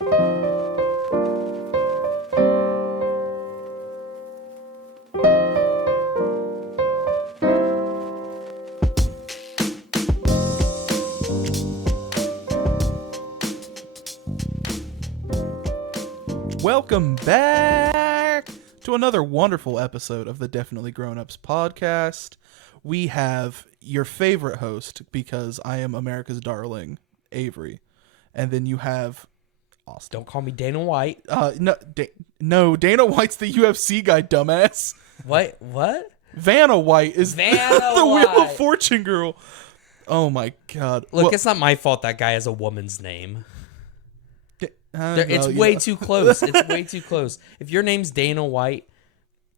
Welcome back to another wonderful episode of the Definitely Grown Ups podcast. We have your favorite host, because I am America's darling, Avery. And then you have Austin. Don't call me Dana White. No, Dana White's the UFC guy, dumbass. What? Vanna White is Vanna the Wheel White. of Fortune girl. Oh my god. Look, it's not my fault that guy has a woman's name. It's way too close. It's way too close. If your name's Dana White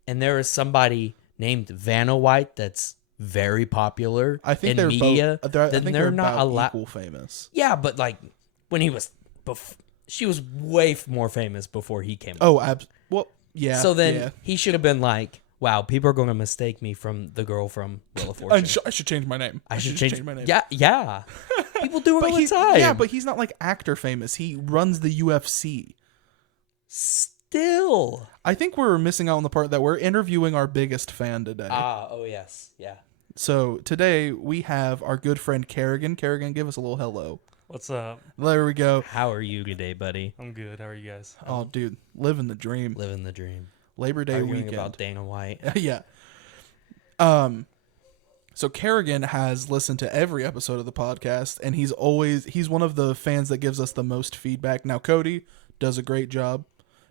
and there is somebody named Vanna White that's very popular in media, then they're not allowed. Equal famous. Yeah, but like when he was, she was way more famous before he came. Oh, well, yeah. So then he should have been like, "Wow, people are going to mistake me from the girl from Wheel of Fortune. I should change my name. I should change my name." Yeah. People do it all the time. Yeah, but he's not like actor famous. He runs the UFC. Still. I think we're missing out on the part that we're interviewing our biggest fan today. Oh yes. Yeah. So today we have our good friend Kerigan. Kerigan, give us a little hello. What's up? There we go. How are you today, buddy? I'm good. How are you guys? Oh, dude, living the dream. Living the dream. Labor Day Arguing weekend. about Dana White. Yeah. So Kerigan has listened to every episode of the podcast, and he's one of the fans that gives us the most feedback. Now Cody does a great job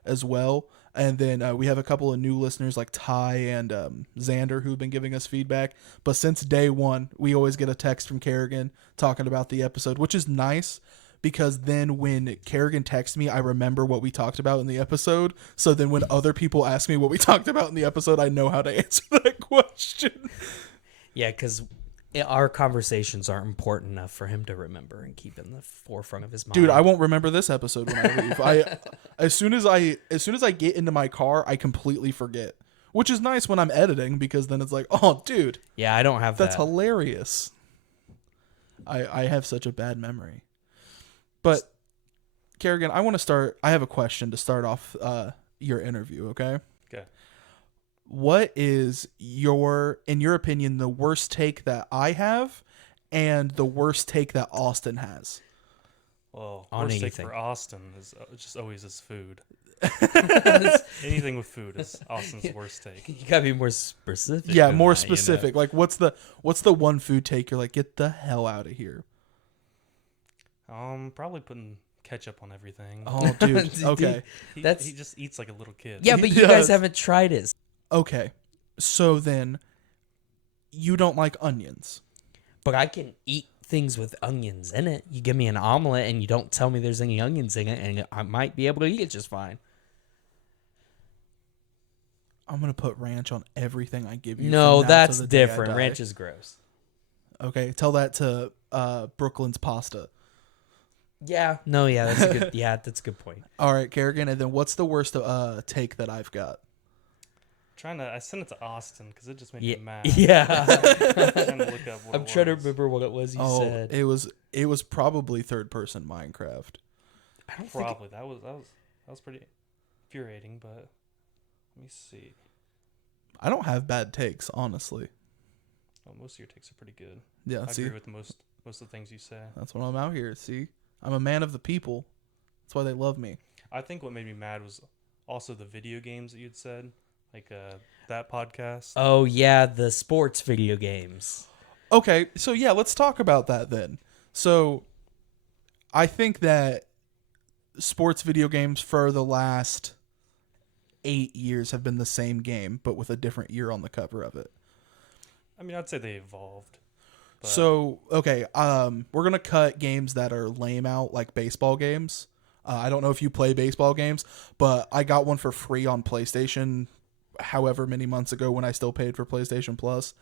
as well, and then we have a couple of new listeners like Ty and Xander who've been giving us feedback. But since day one, we always get a text from Kerigan talking about the episode, which is nice, because then when Kerigan texts me, I remember what we talked about in the episode. So then when other people ask me what we talked about in the episode, I know how to answer that question. Yeah, because our conversations aren't important enough for him to remember and keep in the forefront of his mind. Dude, I won't remember this episode when I leave. As soon as I get into my car, I completely forget. Which is nice when I'm editing, because then it's like, oh, dude. Yeah, I don't have that's that. That's hilarious. I have such a bad memory. But Kerigan, I have a question to start off your interview, okay? Okay. What is in your opinion, the worst take that I have and the worst take that Austin has? Well, on worst anything. take for Austin is just always his food. Anything with food is Austin's worst take. You gotta be more specific. Yeah, than more that, specific. Like, what's the one food take you're like, get the hell out of here? Probably putting ketchup on everything. Oh, dude. Okay. He just eats like a little kid. Yeah, but you guys haven't tried it. Okay, so then you don't like onions. But I can eat things with onions in it. You give me an omelet and you don't tell me there's any onions in it, and I might be able to eat it just fine. I'm going to put ranch on everything I give you. No, that's different. Ranch is gross. Okay, tell that to Brooklyn's Pasta. Yeah. No, yeah, that's a good that's a good point. All right, Kerigan, and then what's the worst take that I've got? I sent it to Austin because it just made me mad. Yeah. I'm trying to remember what it was you said. It was probably third person Minecraft. I don't Probably that was pretty infuriating, but let me see. I don't have bad takes, honestly. Well, most of your takes are pretty good. Yeah, I agree with most of the things you say. That's what I'm out here. See, I'm a man of the people. That's why they love me. I think what made me mad was also the video games that you'd said. Like that podcast. Oh, yeah, the sports video games. Okay, so yeah, let's talk about that then. So I think that sports video games for the last 8 years have been the same game, but with a different year on the cover of it. I mean, I'd say they evolved. But... So, okay, we're going to cut games that are lame out, like baseball games. I don't know if you play baseball games, but I got one for free on PlayStation however many months ago when I still paid for PlayStation Plus,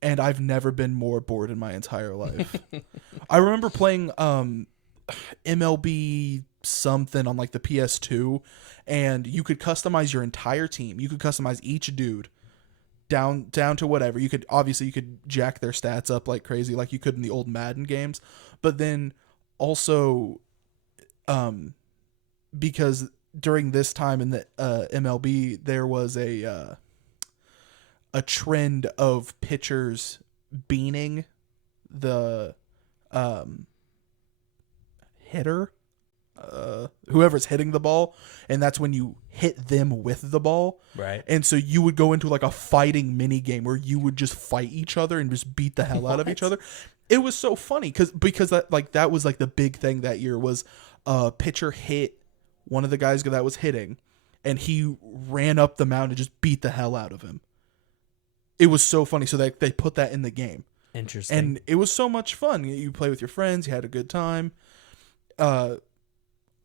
and I've never been more bored in my entire life. I remember playing MLB something on like the PS2, and you could customize your entire team. You could customize each dude down to whatever. You could jack their stats up like crazy like you could in the old Madden games, but then also because during this time in the MLB, there was a trend of pitchers beaning the hitter, whoever's hitting the ball, and that's when you hit them with the ball. Right. And so you would go into like a fighting mini game where you would just fight each other and just beat the hell out of each other. It was so funny because that was like the big thing that year was a pitcher hit one of the guys that was hitting, and he ran up the mound and just beat the hell out of him. It was so funny. So they put that in the game. Interesting. And it was so much fun. You play with your friends. You had a good time.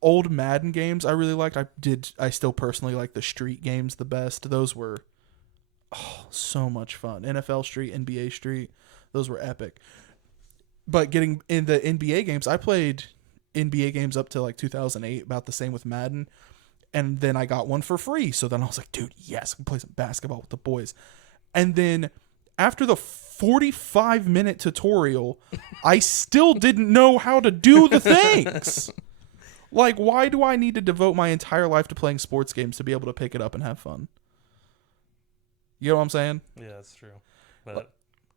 Old Madden games I really liked. I still personally like the Street games the best. Those were so much fun. NFL Street, NBA Street. Those were epic. But getting in the NBA games, I played NBA games up to like 2008, about the same with Madden. And then I got one for free. So then I was like, dude, yes, I can play some basketball with the boys. And then after the 45-minute tutorial, I still didn't know how to do the things. Like, why do I need to devote my entire life to playing sports games to be able to pick it up and have fun? You know what I'm saying? Yeah, that's true. But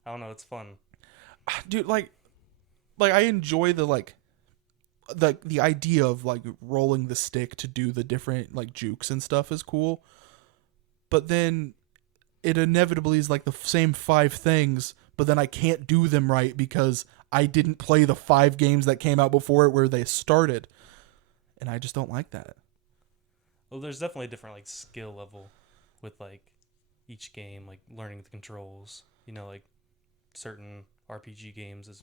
I don't know, it's fun. Dude, like I enjoy the idea of like rolling the stick to do the different like jukes and stuff is cool. But then it inevitably is like the same 5 things, but then I can't do them right because I didn't play the 5 games that came out before it where they started. And I just don't like that. Well, there's definitely a different like skill level with like each game, like learning the controls. You know, like certain RPG games is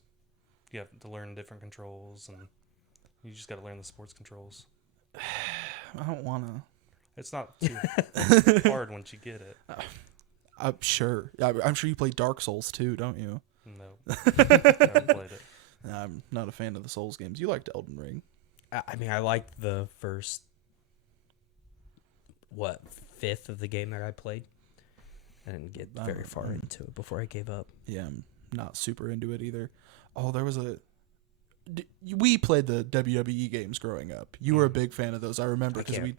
you have to learn different controls, and you just got to learn the sports controls. I don't want to. It's not too hard once you get it. I'm sure. I'm sure you play Dark Souls too, don't you? No, never played it. I'm not a fan of the Souls games. You liked Elden Ring. I mean, I liked the first, 5th of the game that I played. I didn't get very far into it before I gave up. Yeah, I'm not super into it either. Oh, there was we played the WWE games growing up. You were a big fan of those. I remember because we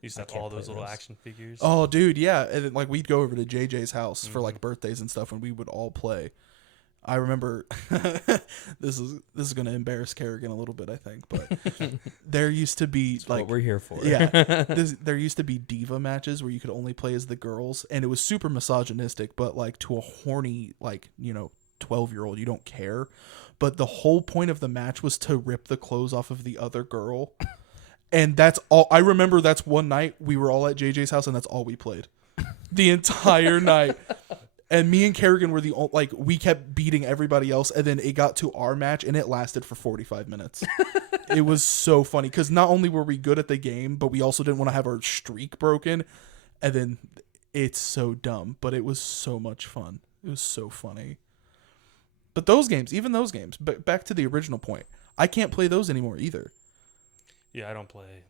used to have all those little action figures. Oh, dude, yeah. And then, like, we'd go over to JJ's house for like birthdays and stuff, and we would all play. I remember this is going to embarrass Kerigan a little bit, I think, but there used to be That's like what we're here for. Yeah, there used to be diva matches where you could only play as the girls, and it was super misogynistic, but like to a horny 12-year-old, you don't care. But the whole point of the match was to rip the clothes off of the other girl. And that's all I remember. That's one night we were all at JJ's house, and that's all we played the entire night. And me and Kerigan were we kept beating everybody else, and then it got to our match, and it lasted for 45 minutes. It was so funny because not only were we good at the game, but we also didn't want to have our streak broken. And then it's so dumb, but it was so much fun. It was so funny. But even those games, but back to the original point, I can't play those anymore either. Yeah, I don't play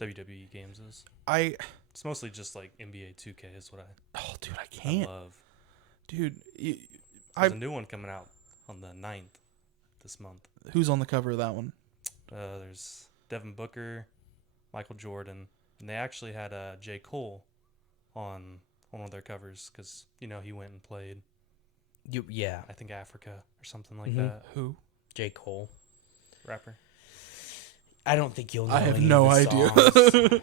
WWE games. It's mostly just like NBA 2K is what Oh, dude, I can't. I love. Dude, there's a new one coming out on the 9th this month. Who's on the cover of that one? There's Devin Booker, Michael Jordan, and they actually had J. Cole on one of their covers because he went and played. Yeah, I think Africa or something like that. Who? J. Cole, rapper. I don't think you'll know. I have any no of his idea. Really?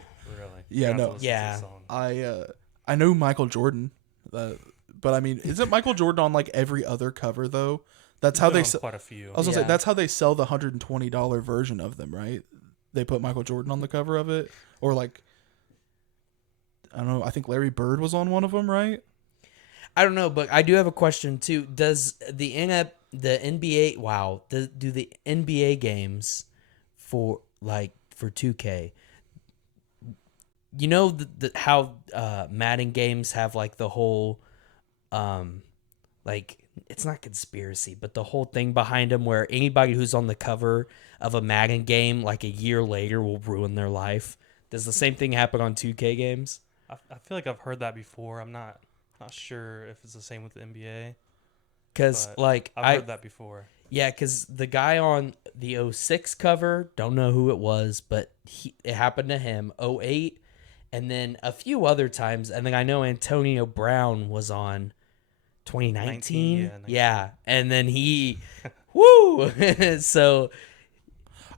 Yeah, no. Yeah. I know Michael Jordan, but I mean, isn't Michael Jordan on like every other cover though? That's how they sell quite a few. I was gonna say that's how they sell the $120 version of them, right? They put Michael Jordan on the cover of it, or like I don't know. I think Larry Bird was on one of them, right? I don't know, but I do have a question too. Does the NBA? Wow, do the NBA games for 2K? You know how Madden games have like the whole it's not conspiracy, but the whole thing behind them where anybody who's on the cover of a Madden game like a year later will ruin their life. Does the same thing happen on 2K games? I feel like I've heard that before. I'm not sure if it's the same with the NBA. Because I've heard that before. Yeah, because the guy on the '06 cover, don't know who it was, but it happened to him. '08, and then a few other times. And then I know Antonio Brown was on 2019. Yeah, and then he, woo! So,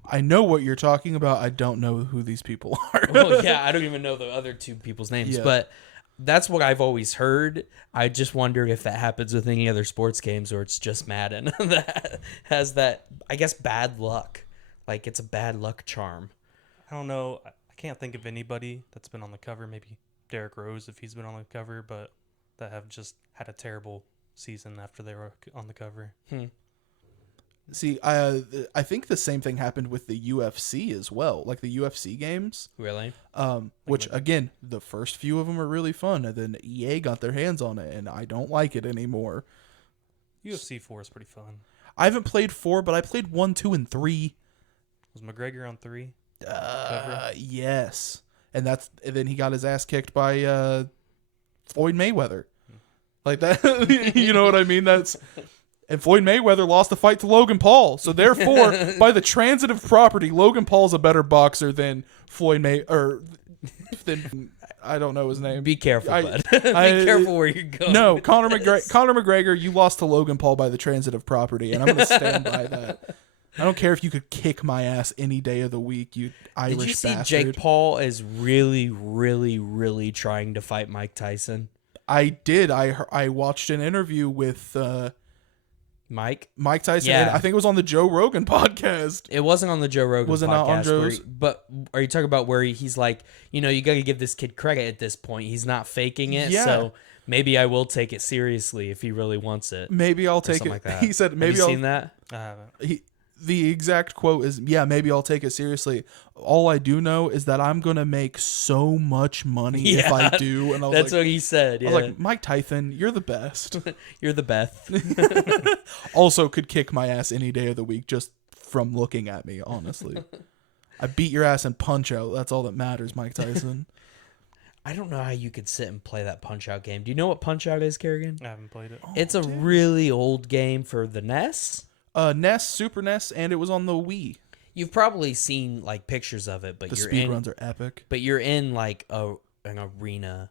I know what you're talking about. I don't know who these people are. well, yeah, I don't even know the other two people's names, but that's what I've always heard. I just wondered if that happens with any other sports games or it's just Madden that has that, I guess, bad luck. Like, it's a bad luck charm. I don't know. I can't think of anybody that's been on the cover. Maybe Derrick Rose if he's been on the cover, but that have just had a terrible season after they were on the cover. See, I think the same thing happened with the UFC as well, like the UFC games. Really? Which, again, the first few of them are really fun, and then EA got their hands on it, and I don't like it anymore. UFC 4 is pretty fun. I haven't played 4, but I played 1, 2, and 3. Was McGregor on 3? Yes. And then he got his ass kicked by Floyd Mayweather. Like that, you know what I mean? And Floyd Mayweather lost the fight to Logan Paul. So therefore, by the transitive property, Logan Paul's a better boxer than than I don't know his name. Be careful, bud. Be careful where you're going. No, Conor McGregor, you lost to Logan Paul by the transitive property, and I'm going to stand by that. I don't care if you could kick my ass any day of the week, you Irish bastard. Did you see Jake Paul is really, really, really trying to fight Mike Tyson? I did. I watched an interview with Mike Tyson. Yeah. I think it was on the Joe Rogan podcast. It wasn't on the Joe Rogan podcast. Was it not on Joe's? But are you talking about where he's like, you got to give this kid credit at this point. He's not faking it. Yeah. So maybe I will take it seriously if he really wants it. Maybe I'll take it. Like that. He said, maybe Have you seen that? I haven't. The exact quote is, maybe I'll take it seriously. All I do know is that I'm going to make so much money if I do. And that's what he said. Yeah. I was like, Mike Tyson, you're the best. You're the best. Also could kick my ass any day of the week just from looking at me, honestly. I beat your ass in Punch-Out. That's all that matters, Mike Tyson. I don't know how you could sit and play that Punch-Out game. Do you know what Punch-Out is, Kerigan? I haven't played it. It's a really old game for the NES. NES, Super NES, and it was on the Wii. You've probably seen like pictures of it, but the speedruns are epic. But you're in like an arena,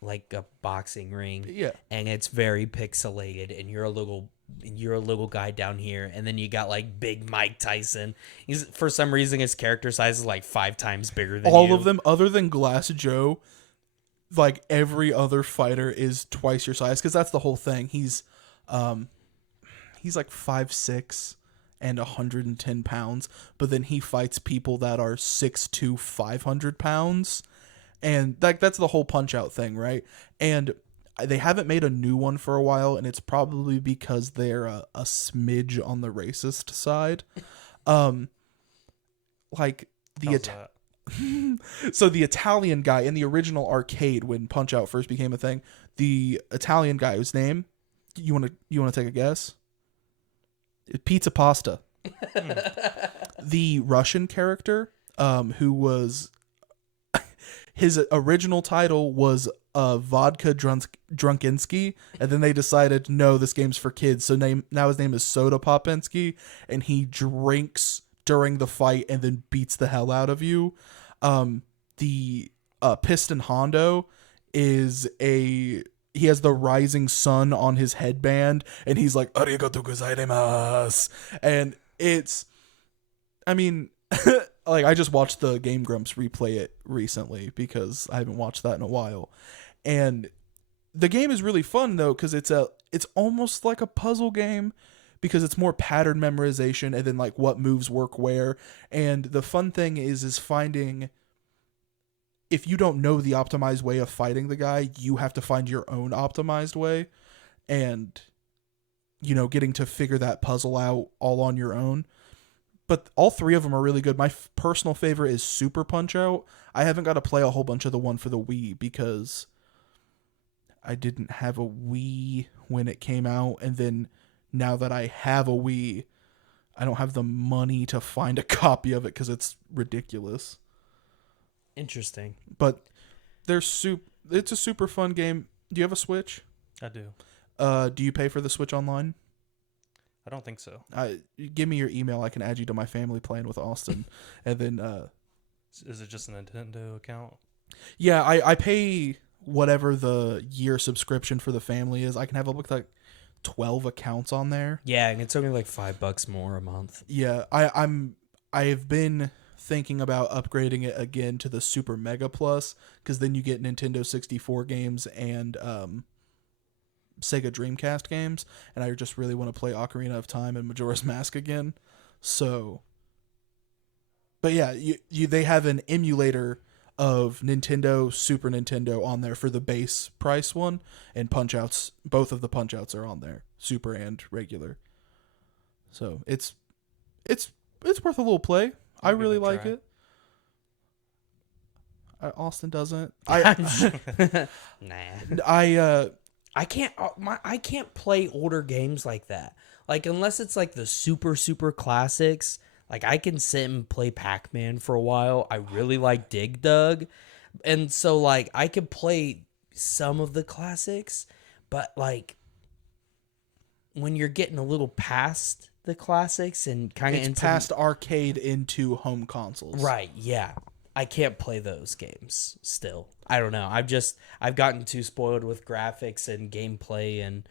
like a boxing ring. Yeah. And it's very pixelated, and you're a little guy down here, and then you got like big Mike Tyson. He's for some reason his character size is like 5 times bigger than all of them, other than Glass Joe. Like every other fighter is twice your size, because that's the whole thing. He's like 5'6" and 110 pounds, but then he fights people that are 6'2", 500 pounds, and that's the whole Punch-Out thing, right? And they haven't made a new one for a while, and it's probably because they're a smidge on the racist side. Like so the Italian guy in the original arcade when Punch-Out first became a thing, the Italian guy whose name you want to take a guess? Pizza Pasta. The Russian character, who was his original title was Vodka Drunkinsky, and then they decided no, this game's for kids, so now his name is Soda Popinski, and he drinks during the fight and then beats the hell out of you. The Piston Hondo he has the rising sun on his headband, and he's like, arigatou gozaimasu. And like, I just watched the Game Grumps replay it recently because I haven't watched that in a while. And the game is really fun, though, because it's almost like a puzzle game, because it's more pattern memorization and then, like, what moves work where. And the fun thing is finding... If you don't know the optimized way of fighting the guy, you have to find your own optimized way, and, getting to figure that puzzle out all on your own. But all 3 of them are really good. My personal favorite is Super Punch-Out. I haven't got to play a whole bunch of the one for the Wii because I didn't have a Wii when it came out, and then now that I have a Wii, I don't have the money to find a copy of it because it's ridiculous. Interesting. But it's a super fun game. Do you have a Switch? I do. Do you pay for the Switch Online? I don't think so. Give me your email. I can add you to my family plan with Austin. And then... is it just a Nintendo account? Yeah, I pay whatever the year subscription for the family is. I can have up like 12 accounts on there. Yeah, and it's only like $5 more a month. Yeah, I've been thinking about upgrading it again to the Super Mega Plus, because then you get Nintendo 64 games and Sega Dreamcast games, and I just really want to play Ocarina of Time and Majora's Mask again. So, but yeah, they have an emulator of Nintendo, Super Nintendo on there for the base price one, and Punch-Outs, both of the Punch-Outs are on there, Super and regular. So it's worth a little play. I really like it. Austin doesn't. Nah. I can't play older games like that. Like, unless it's like the super classics. Like, I can sit and play Pac-Man for a while. I really like Dig Dug. And so, like, I could play some of the classics, but, like, when you're getting a little past the classics and kind of into past arcade into home consoles. Right, yeah. I can't play those games still. I don't know. I've gotten too spoiled with graphics and gameplay, and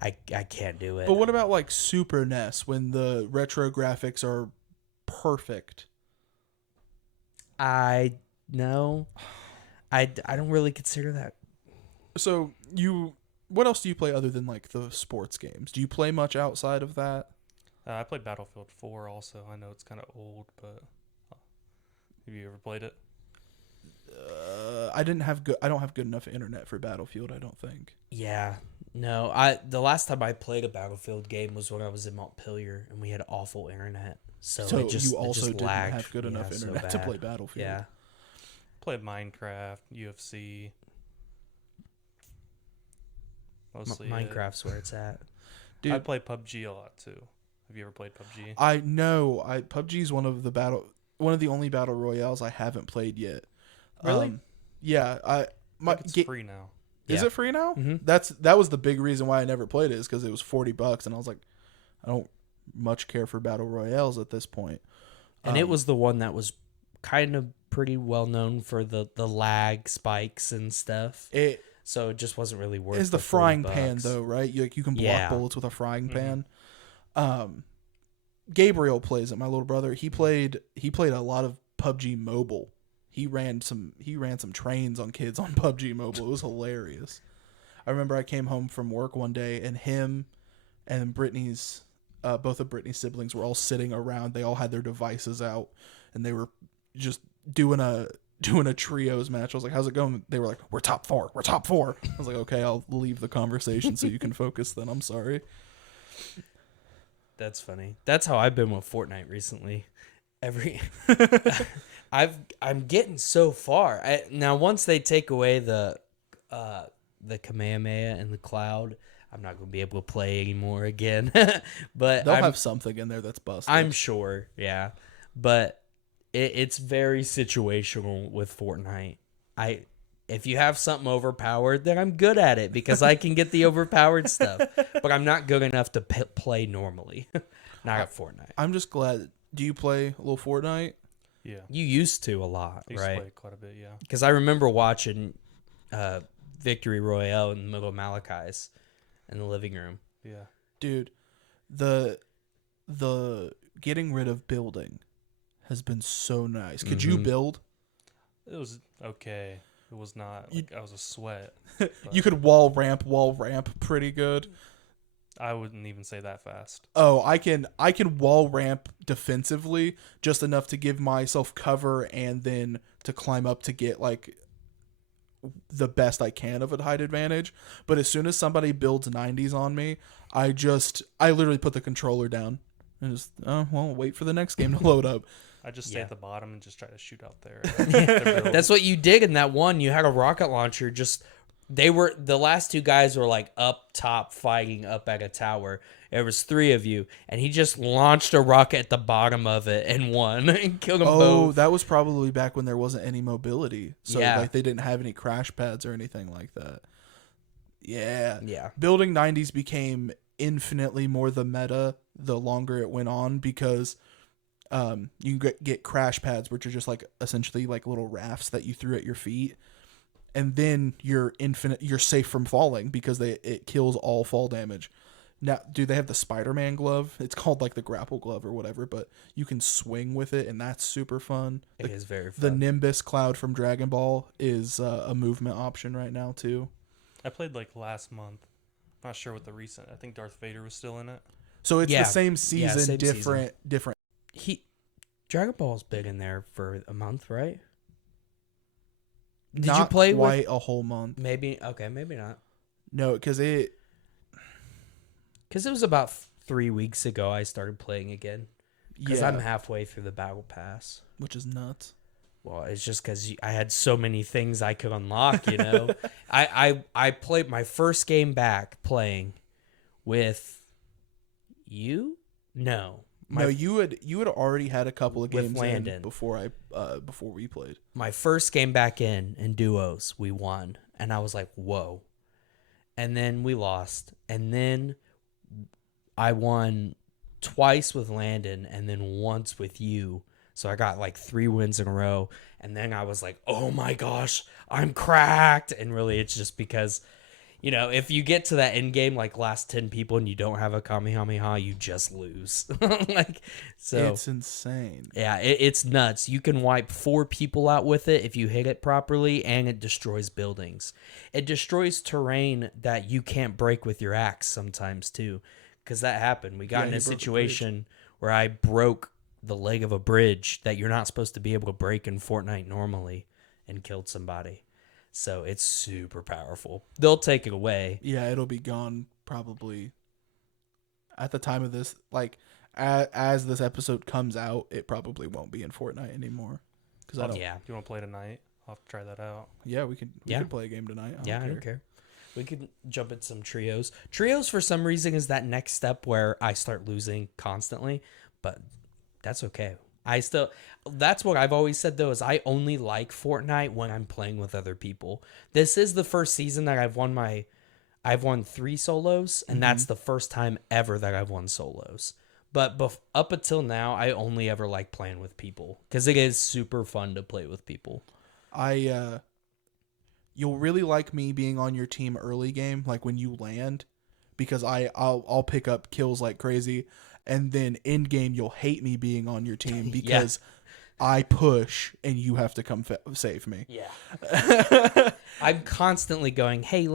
I can't do it. But what about like Super NES when the retro graphics are perfect? I don't really consider that. So what else do you play other than like the sports games? Do you play much outside of that? I played Battlefield 4 also. I know it's kind of old, but have you ever played it? I don't have good enough internet for Battlefield, I don't think. Yeah. No, the last time I played a Battlefield game was when I was in Montpelier, and we had awful internet. So you also didn't lagged. have good enough internet to play Battlefield. Yeah. Played Minecraft, UFC. Mostly Minecraft's where it's at. Dude, I play PUBG a lot too. Have you ever played PUBG? I know. PUBG is one of the only battle royales I haven't played yet. Really? Yeah. It's free now. Is it free now? Mm-hmm. That was the big reason why I never played it, is because it was $40, and I was like, I don't much care for battle royales at this point. And it was the one that was kind of pretty well known for the lag spikes and stuff. So it just wasn't really worth it. It's the frying pan, though, right? You can block bullets with a frying pan. Gabriel plays it. My little brother. He played a lot of PUBG Mobile. He ran some trains on kids on PUBG Mobile. It was hilarious. I remember I came home from work one day, and him and Brittany's both of Brittany's siblings were all sitting around. They all had their devices out, and they were just doing a trios match. I was like, "How's it going?" They were like, "We're top four. We're top four." I was like, "Okay, I'll leave the conversation so you can focus then. I'm sorry." That's funny. That's how I've been with Fortnite recently. I'm getting so far. Now once they take away the Kamehameha and the cloud, I'm not going to be able to play anymore again. But they'll have something in there that's busted. I'm sure, yeah. But it's very situational with Fortnite. If you have something overpowered, then I'm good at it because I can get the overpowered stuff. But I'm not good enough to play normally. Not at Fortnite. I'm just glad. Do you play a little Fortnite? Yeah. You used to a lot, I used right? to play quite a bit, yeah. Because I remember watching Victory Royale in the middle of Malachi's in the living room. Yeah. Dude, the getting rid of building has been so nice. Could you build? It was okay. It was not like I was a sweat. You could wall ramp pretty good. I wouldn't even say that fast. Oh, I can wall ramp defensively just enough to give myself cover and then to climb up to get like the best I can of a height advantage. But as soon as somebody builds 90s on me, I literally put the controller down and just wait for the next game to load up. I just stay at the bottom and just try to shoot out there. That's what you did in that one. You had a rocket launcher. The last two guys were like up top fighting up at a tower. There was 3 of you, and he just launched a rocket at the bottom of it and won and killed them both. Oh, that was probably back when there wasn't any mobility. So like they didn't have any crash pads or anything like that. Yeah. Yeah. Building 90s became infinitely more the meta the longer it went on, because you can get crash pads, which are just like essentially like little rafts that you threw at your feet, and then you're safe from falling because it kills all fall damage. Now, they have the Spider-Man glove? It's called like the grapple glove or whatever, but you can swing with it, and that's super fun. It is very fun. The Nimbus Cloud from Dragon Ball is a movement option right now too. I played like last month. Not sure what the recent. I think Darth Vader was still in it. So it's the same season, same different. Dragon Ball's been in there for a month, right? Did Not you play quite a whole month? Maybe maybe not. No, because it was about 3 weeks ago I started playing again. Because I'm halfway through the battle pass, which is nuts. Well, it's just because I had so many things I could unlock. You know, I played my first game back playing with you. No, you had already had a couple of games Landon before we played. My first game back in duos, we won, and I was like, whoa. And then we lost, and then I won twice with Landon, and then once with you. So I got like 3 wins in a row, and then I was like, oh my gosh, I'm cracked. And really, it's just because, you know, if you get to that end game, like last 10 people, and you don't have a Kamehameha, you just lose. So it's insane. Yeah, it's nuts. You can wipe 4 people out with it if you hit it properly, and it destroys buildings. It destroys terrain that you can't break with your axe sometimes too, because that happened. We got in a situation where I broke the leg of a bridge that you're not supposed to be able to break in Fortnite normally, and killed somebody. So it's super powerful. They'll take it away. Yeah, it'll be gone probably at the time of this. Like as this episode comes out, it probably won't be in Fortnite anymore. Because I don't. Yeah. Do you want to play tonight? I'll have to try that out. Yeah, we could play a game tonight. I don't care. We could jump into some trios. Trios, for some reason, is that next step where I start losing constantly, but that's okay. That's what I've always said, though, is I only like Fortnite when I'm playing with other people. This is the first season that I've won 3 solos, and that's the first time ever that I've won solos. But up until now, I only ever like playing with people, because it is super fun to play with people. You'll really like me being on your team early game, like when you land, because I'll pick up kills like crazy, and then end game you'll hate me being on your team because I push and you have to come save me. Yeah. I'm constantly going, I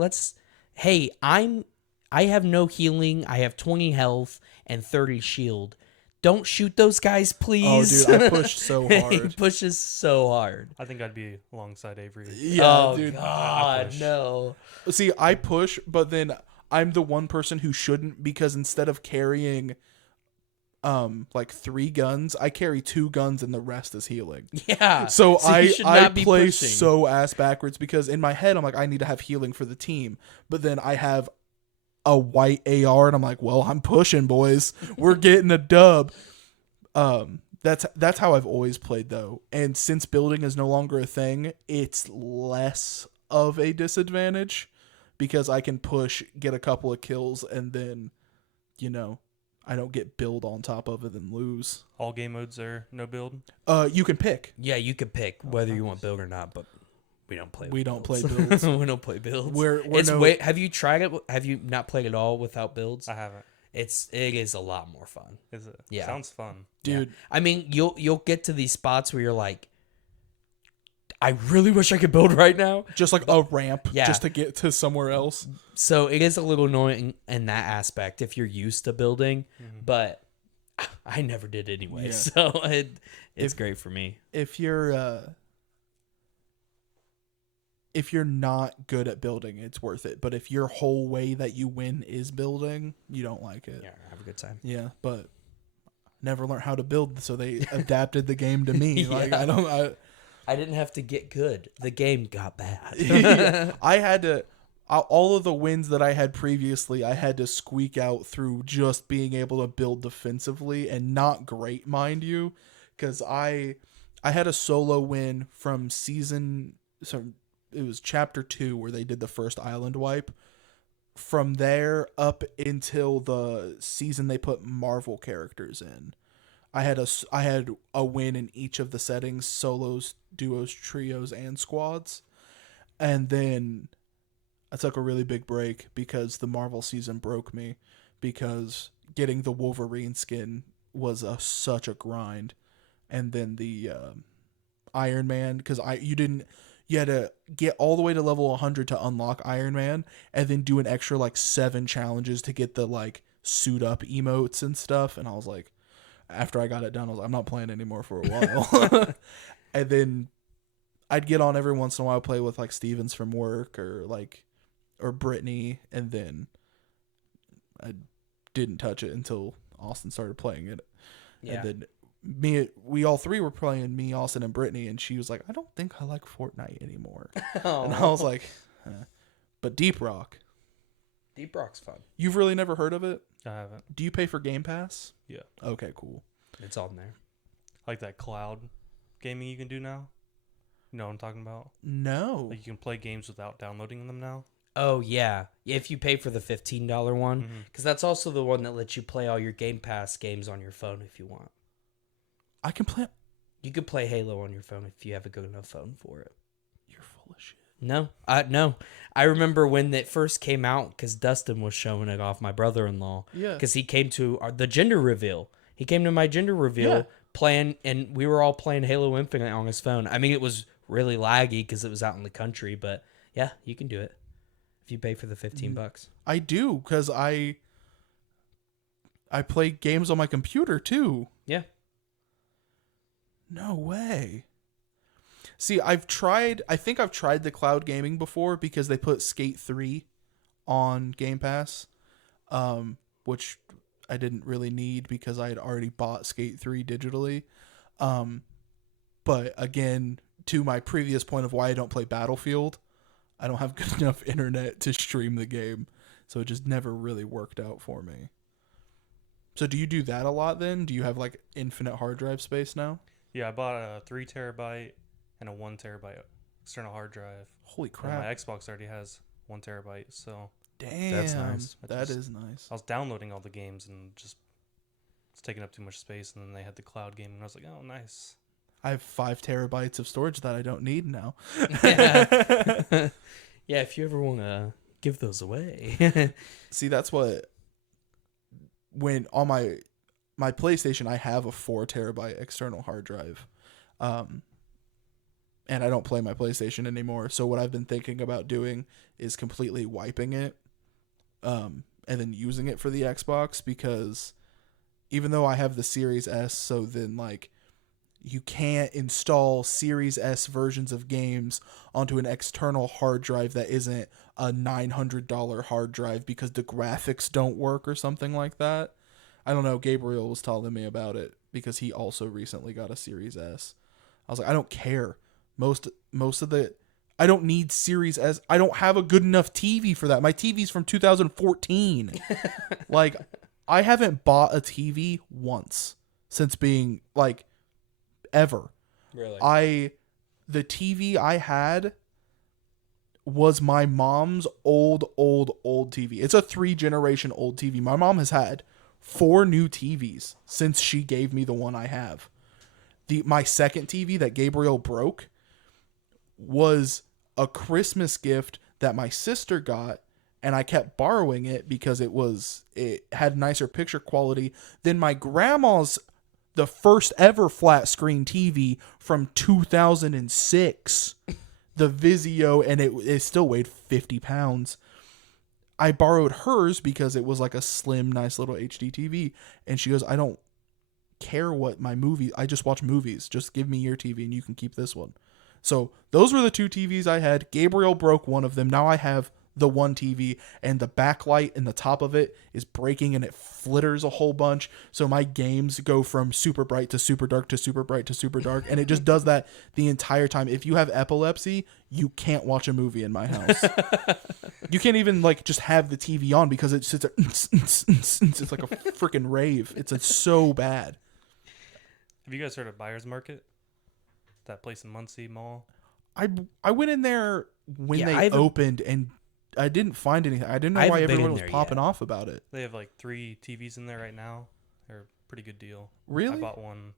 have no healing, I have 20 health and 30 shield. Don't shoot those guys, please. Oh, dude, I pushed so hard. He pushes so hard. I think I'd be alongside Avery. Yeah, oh, dude. God, no. See, I push, but then I'm the one person who shouldn't, because instead of carrying like 3 guns, I carry 2 guns and the rest is healing. Yeah. So I play pushing. so ass backwards, because in my head I'm like, I need to have healing for the team, but then I have a white AR and I'm like, well, I'm pushing, boys. We're getting a dub. That's how I've always played, though. And since building is no longer a thing, it's less of a disadvantage, because I can push, get a couple of kills, and then, you know, I don't get build on top of it and lose. All game modes are no build? You can pick. Yeah, you can pick whether you want build or not, but we don't play. We don't play builds. We don't play builds. Have you tried it? Have you not played it all without builds? I haven't. It is a lot more fun. Is it? Yeah. Sounds fun. Dude. Yeah. I mean, you'll get to these spots where you're like, I really wish I could build right now. Just like a ramp, just to get to somewhere else. So it is a little annoying in that aspect if you're used to building, but I never did anyway. Yeah. So it's great for me. If you're not good at building, it's worth it. But if your whole way that you win is building, you don't like it. Yeah, have a good time. Yeah, but never learned how to build, so they adapted the game to me. Like I didn't have to get good. The game got bad. I had to. All of the wins that I had previously, I had to squeak out through just being able to build defensively, and not great, mind you, because I had a solo win from season. So it was chapter 2 where they did the first island wipe. from there up until the season they put Marvel characters in, I had a win in each of the settings: solos, duos, trios, and squads. And then I took a really big break because the Marvel season broke me, because getting the Wolverine skin was such a grind, and then the Iron Man, because you had to get all the way to level 100 to unlock Iron Man, and then do an extra like 7 challenges to get the like suit up emotes and stuff. And I was like, after I got it done, I was like, I'm not playing anymore for a while. And then I'd get on every once in a while, play with like Stevens from work or Brittany, and then I didn't touch it until Austin started playing it. Yeah. And then we all three were playing, me, Austin, and Brittany, and she was like, I don't think I like Fortnite anymore. And I was like, but Deep Rock's fun. You've really never heard of it? I haven't. Do you pay for Game Pass? Yeah. Okay, cool. It's on there. Like that cloud gaming you can do now? You know what I'm talking about? No. Like you can play games without downloading them now? Oh, yeah. If you pay for the $15 one. Because that's also the one that lets you play all your Game Pass games on your phone if you want. I can play... You could play Halo on your phone if you have a good enough phone for it. You're full of shit. No. I remember when it first came out, because Dustin was showing it off, my brother-in-law. Yeah. Because he came to the gender reveal. He came to my gender reveal playing, and we were all playing Halo Infinite on his phone. I mean, it was really laggy because it was out in the country, but yeah, you can do it if you pay for the $15. I do, because I play games on my computer too. Yeah. No way. See, I think I've tried the cloud gaming before, because they put Skate 3 on Game Pass, which I didn't really need because I had already bought Skate 3 digitally. But again, to my previous point of why I don't play Battlefield, I don't have good enough internet to stream the game. So it just never really worked out for me. So do you do that a lot then? Do you have like infinite hard drive space now? Yeah, I bought a 3 terabyte and a 1 terabyte external hard drive. Holy And crap. my Xbox already has 1 terabyte, so Damn. That's nice. That is nice. I was downloading all the games and just it's taking up too much space, and then they had the cloud game, and I was like, oh, nice. I have 5 terabytes of storage that I don't need now. Yeah. Yeah, if you ever want to give those away. See, that's what, when on my PlayStation, I have a 4 terabyte external hard drive. And I don't play my PlayStation anymore. So what I've been thinking about doing is completely wiping it, and then using it for the Xbox, because even though I have the Series S, so then like you can't install Series S versions of games onto an external hard drive that isn't a $900 hard drive because the graphics don't work or something like that. I don't know. Gabriel was telling me about it because he also recently got a Series S. I was like, I don't care. Most of the, I don't need Series S. I don't have a good enough TV for that. My TV's from 2014. Like, I haven't bought a TV once since being like ever. Really? The TV I had was my mom's old TV. It's a 3-generation old TV. My mom has had 4 new TVs since she gave me the one I have. My second TV that Gabriel broke was a Christmas gift that my sister got, and I kept borrowing it because it had nicer picture quality than my grandma's, the first ever flat screen TV from 2006, the Vizio, and it still weighed 50 pounds. I borrowed hers because it was like a slim, nice little HD TV. And she goes, I don't care what my movie, I just watch movies. Just give me your TV and you can keep this one. So those were the 2 TVs I had. Gabriel broke one of them. Now I have the one TV, and the backlight in the top of it is breaking and it flitters a whole bunch. So my games go from super bright to super dark to super bright to super dark. And it just does that the entire time. If you have epilepsy, you can't watch a movie in my house. You can't even like just have the TV on because it's like a freaking rave. It's so bad. Have you guys heard of Buyer's Market? That place in Muncie Mall? I went in there when Yeah, they opened, and didn't find anything. I didn't know why everyone was popping off about it. They have like 3 TVs in there right now. They're a pretty good deal. Really? I bought one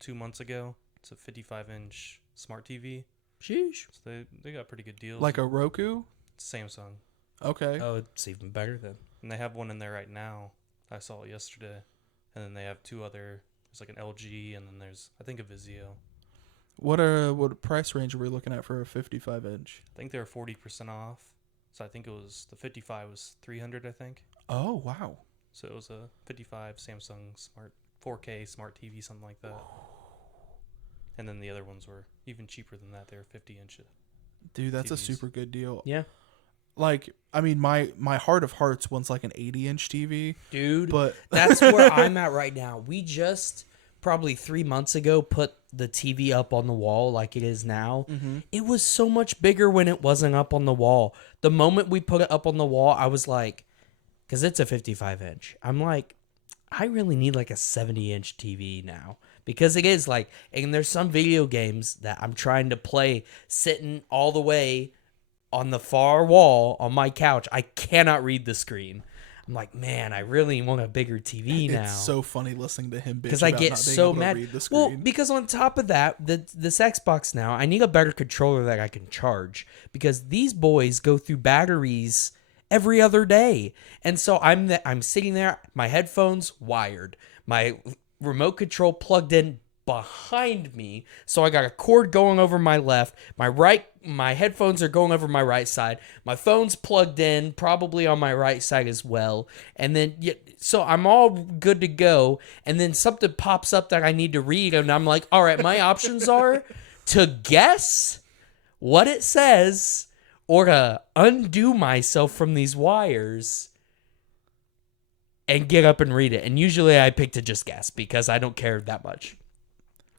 2 months ago. It's a 55-inch smart TV. Sheesh. So they got pretty good deals. Like a Roku? Samsung. Okay. Oh, it's even better then. And they have one in there right now. I saw it yesterday. And then they have 2 other. There's like an LG, and then there's, I think, a Vizio. What price range are we looking at for a 55-inch? I think they were 40% off. So I think it was, the 55 was $300, I think. Oh, wow. So it was a 55 Samsung smart 4K smart TV, something like that. And then the other ones were even cheaper than that. They were 50-inch. Dude, that's TVs. a super good deal. Yeah. Like, I mean, my heart of hearts wants like an 80-inch TV. Dude, but that's where I'm at right now. We just probably 3 months ago put the TV up on the wall like it is now. Mm-hmm. It was so much bigger when it wasn't up on the wall. The moment we put it up on the wall, I was like, because it's a 55-inch. I'm like, I really need like a 70-inch TV now. Because it is like, and there's some video games that I'm trying to play sitting all the way on the far wall on my couch. I cannot read the screen. I'm like, man, I really want a bigger TV now. It's so funny listening to him bitch because I about get not being so able to mad. read the screen. Well, because on top of that, this Xbox now, I need a better controller that I can charge because these boys go through batteries every other day, and so I'm sitting there, my headphones wired, my remote control plugged in behind me, so I got a cord going over my left, my headphones are going over my right side, my phone's plugged in probably on my right side as well, and then so I'm all good to go, and then something pops up that I need to read, and I'm like, all right, my options are to guess what it says or to undo myself from these wires and get up and read it. And usually I pick to just guess because I don't care that much.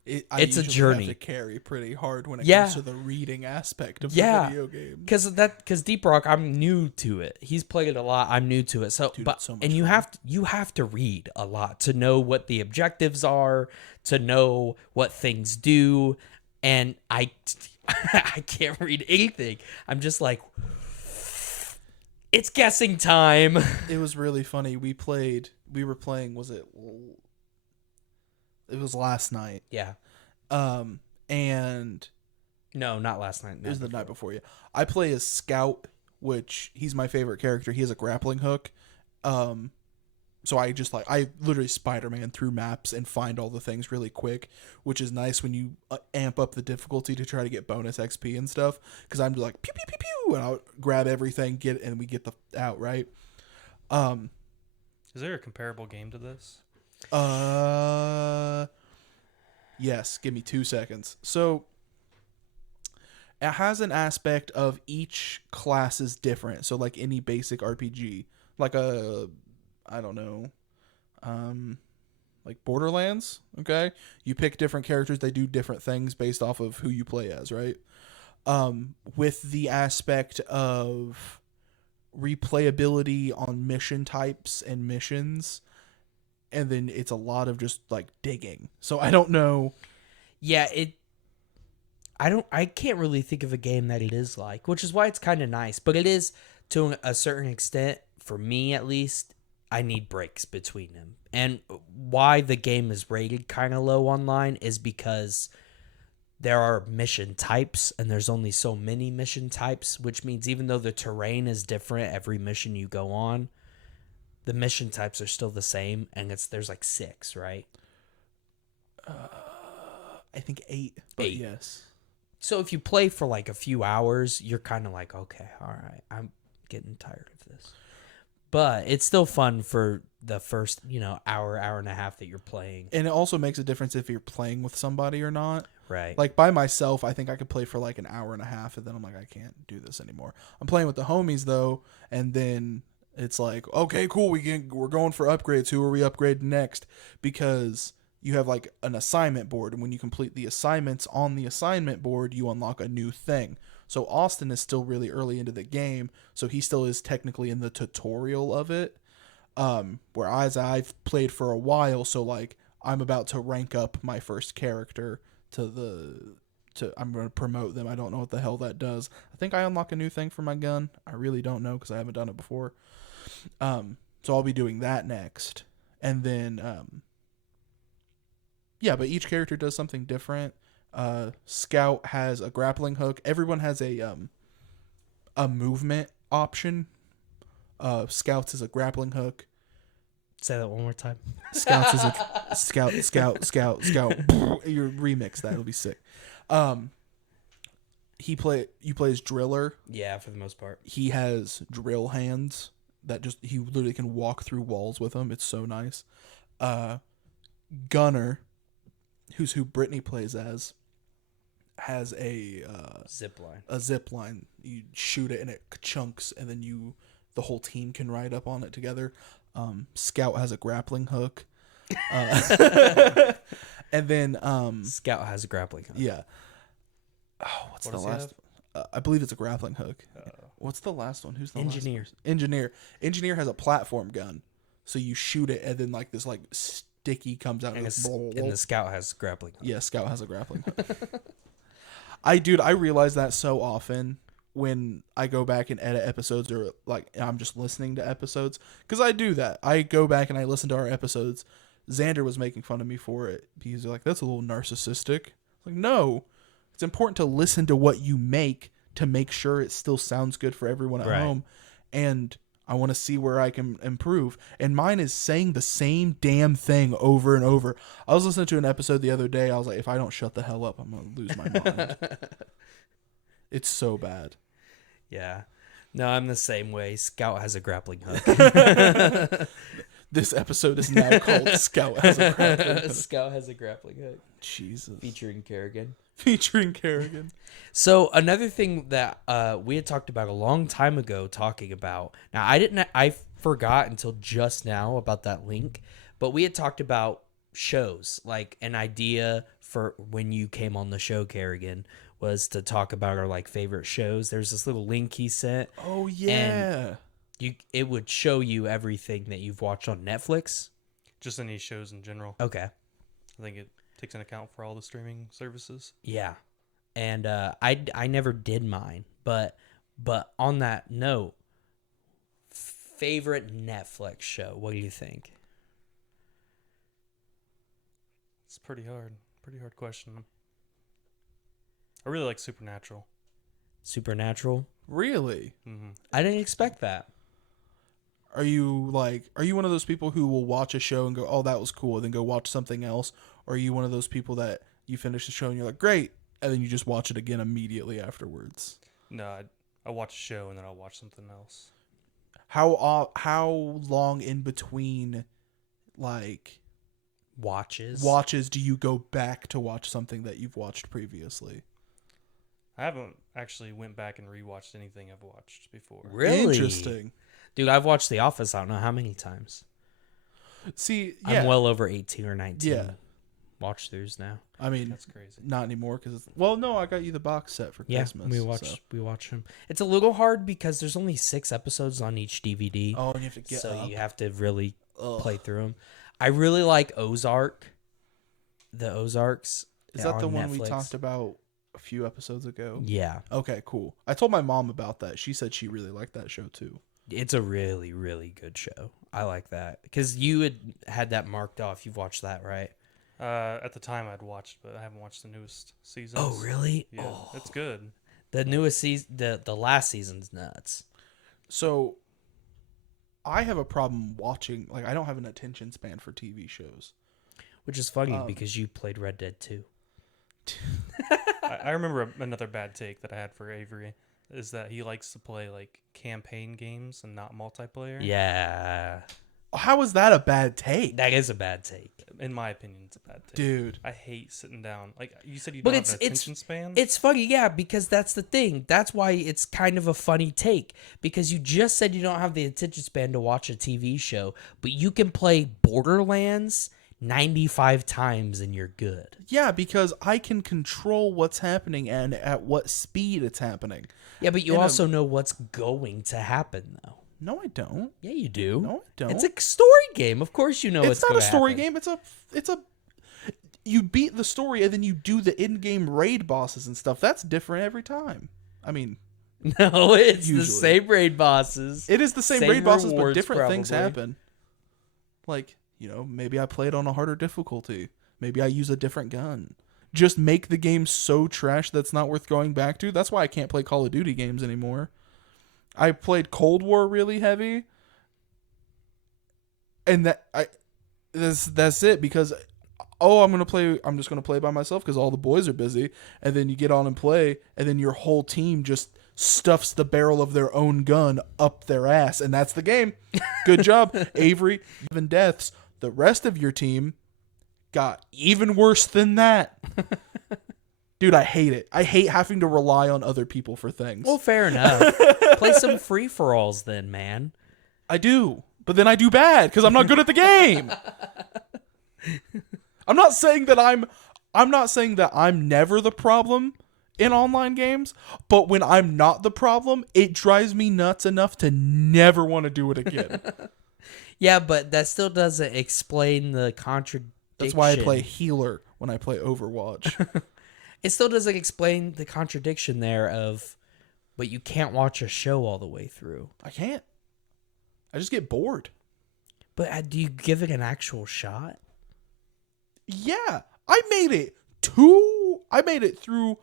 It's a journey. Have to carry pretty hard when it comes to the reading aspect of the video game. Because Deep Rock, I'm new to it. He's played it a lot. I'm new to it. So, Dude, but it's so much and you fun. have to read a lot to know what the objectives are, to know what things do, and I can't read anything. I'm just like, it's guessing time. It was really funny. We were playing. It was last night. Yeah. And No, not last night. it was the night before. Yeah, I play as Scout, which he's my favorite character. He has a grappling hook. So I literally Spider-Man through maps and find all the things really quick, which is nice when you amp up the difficulty to try to get bonus XP and stuff. Because I'm just like pew pew pew pew, and I'll grab everything, and we get the out right. Is there a comparable game to this? Yes, give me 2 seconds. So it has an aspect of each class is different. So like any basic RPG, like I don't know, like Borderlands. Okay, you pick different characters, they do different things based off of who you play as, right? With the aspect of replayability on mission types and missions. And then it's a lot of just like digging. So I don't know. Yeah, I can't really think of a game that it is like, which is why it's kind of nice. But it is to a certain extent, for me at least, I need breaks between them. And why the game is rated kind of low online is because there are mission types and there's only so many mission types, which means even though the terrain is different every mission you go on, the mission types are still the same, and there's like 6, right? I think 8, but 8. yes. So if you play for like a few hours, you're kind of like, okay, all right, I'm getting tired of this. But it's still fun for the first, hour and a half that you're playing. And it also makes a difference if you're playing with somebody or not. Right. Like by myself, I think I could play for like an hour and a half, and then I'm like, I can't do this anymore. I'm playing with the homies though, and then it's like, okay, cool, we're going for upgrades. Who are we upgrading next? Because you have like an assignment board, and when you complete the assignments on the assignment board, you unlock a new thing. So Austin is still really early into the game, so he still is technically in the tutorial of it. Whereas I've played for a while, so like I'm about to rank up my first character to I'm gonna promote them. I don't know what the hell that does. I think I unlock a new thing for my gun. I really don't know because I haven't done it before. So I'll be doing that next, and then yeah. But each character does something different. Scout has a grappling hook. Everyone has a movement option. Scouts is a grappling hook. Say that one more time. Scouts is a scout. You remix that; it'll be sick. You play as driller. Yeah, for the most part. He has drill hands that he literally can walk through walls with them. It's so nice. Gunner, who Brittany plays as, has a zip line. A zip line. You shoot it and it chunks, and then the whole team can ride up on it together. Scout has a grappling hook. And then Scout has a grappling hook. Yeah. Oh, what's the last? I believe it's a grappling hook. What's the last one? Who's the Engineer? Last one? Engineer. Engineer has a platform gun, so you shoot it, and then this sticky comes out, and the Scout has grappling hook. Yeah, Scout has a grappling hook. I realize that so often when I go back and edit episodes, or I'm just listening to episodes, because I do that. I go back and I listen to our episodes. Xander was making fun of me for it. He's like, that's a little narcissistic. Like, no, it's important to listen to what you make to make sure it still sounds good for everyone at home. And I want to see where I can improve. And mine is saying the same damn thing over and over. I was listening to an episode the other day. I was like, if I don't shut the hell up, I'm going to lose my mind. It's so bad. Yeah. No, I'm the same way. Scout has a grappling hook. This episode is now called Scout Has a Grappling Hook. Scout Has a Grappling Hook. Jesus. Featuring Kerigan. So another thing that we had talked about a long time ago, talking about, now I forgot until just now about that link, but we had talked about shows, like an idea for when you came on the show, Kerigan, was to talk about our favorite shows. There's this little link he sent. Oh yeah. It would show you everything that you've watched on Netflix. Just any shows in general. Okay. I think it takes an account for all the streaming services. Yeah. And I never did mine, but on that note, favorite Netflix show, what do you think? It's pretty hard question. I really like Supernatural. Supernatural? Really? Mm-hmm. I didn't expect that. Are you one of those people who will watch a show and go, oh, that was cool, and then go watch something else? Or are you one of those people that you finish the show and you're like, great, and then you just watch it again immediately afterwards? No, I watch a show and then I'll watch something else. How long in between watches do you go back to watch something that you've watched previously? I haven't actually went back and rewatched anything I've watched before. Really? Interesting. Dude, I've watched The Office I don't know how many times. See, yeah. I'm well over 18 or 19 yeah. watch throughs now. I mean, that's crazy. Not anymore because no, I got you the box set for Christmas. We watch them. It's a little hard because there's only 6 episodes on each DVD. Oh, and you have to get up. You have to really play through them. I really like Ozark. The Ozarks. Is that the one Netflix. we talked about a few episodes ago? Yeah. Okay, cool. I told my mom about that. She said she really liked that show too. It's a really, really good show. I like that because you had that marked off. You've watched that, right? At the time I'd watched, but I haven't watched the newest season. Oh, really? Yeah, oh. It's good. The newest season, the last season's nuts. So, I have a problem watching. I don't have an attention span for TV shows. Which is funny because you played Red Dead 2. I remember another bad take that I had for Avery is that he likes to play campaign games and not multiplayer. Yeah. How is that a bad take? That is a bad take. In my opinion, it's a bad take. Dude. I hate sitting down. You said you don't have an attention span? It's funny, yeah, because that's the thing. That's why it's kind of a funny take. Because you just said you don't have the attention span to watch a TV show, but you can play Borderlands 95 times and you're good. Yeah, because I can control what's happening and at what speed it's happening. Yeah, but you also know what's going to happen, though. No, I don't. Yeah, you do. No, I don't. It's a story game. Of course you know it's not a story happen. game. It's a you beat the story and then you do the in-game raid bosses and stuff. That's different every time. I mean, no, it's usually. the same raid bosses. It is the same raid bosses, but different things probably. happen. Like, maybe I play it on a harder difficulty. Maybe I use a different gun. Just make the game so trash that's not worth going back to. That's why I can't play Call of Duty games anymore. I played Cold War really heavy, and that's it, because I'm just gonna play by myself because all the boys are busy, and then you get on and play, and then your whole team just stuffs the barrel of their own gun up their ass, and that's the game. Good job, Avery. Even deaths. The rest of your team got even worse than that. Dude, I hate it. I hate having to rely on other people for things. Well, fair enough. Play some free-for-alls then, man. I do, but then I do bad because I'm not good at the game. I'm not saying that I'm never the problem in online games, but when I'm not the problem, it drives me nuts enough to never want to do it again. Yeah, but that still doesn't explain the contradiction. That's why I play healer when I play Overwatch. It still doesn't explain the contradiction there of, but you can't watch a show all the way through. I can't. I just get bored. But do you give it an actual shot? Yeah, I made it through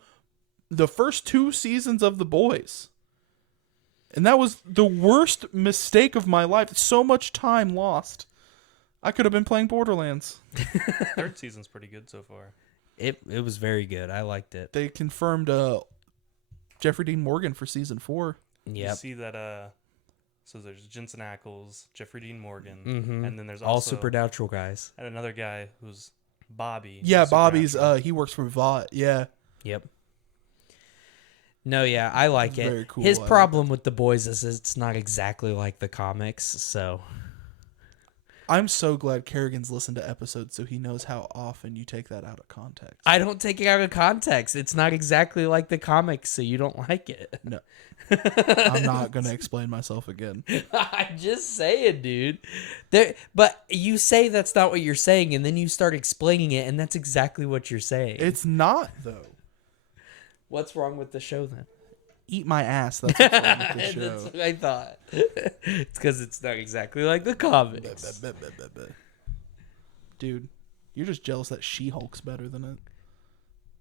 the first 2 seasons of The Boys. And that was the worst mistake of my life. So much time lost. I could have been playing Borderlands. 3rd season's pretty good so far. It was very good. I liked it. They confirmed Jeffrey Dean Morgan for season 4. Yep. You see that, so there's Jensen Ackles, Jeffrey Dean Morgan, and then there's all also supernatural guys. and another guy who's Bobby. Yeah, from Bobby's Supernatural. he works for VOT. Yeah. Yep. No, yeah, I like it. Very cool. His I like problem with The Boys is it's not exactly like the comics, so I'm so glad Kerigan's listened to episodes so he knows how often you take that out of context. I don't take it out of context. It's not exactly like the comics, so you don't like it. No. I'm not going to explain myself again. I'm just saying, dude. But you say that's not what you're saying, and then you start explaining it, and that's exactly what you're saying. It's not, though. What's wrong with the show, then? Eat my ass. That's what's wrong with the show. That's what I thought. It's because it's not exactly like the comics. Dude, you're just jealous that She-Hulk's better than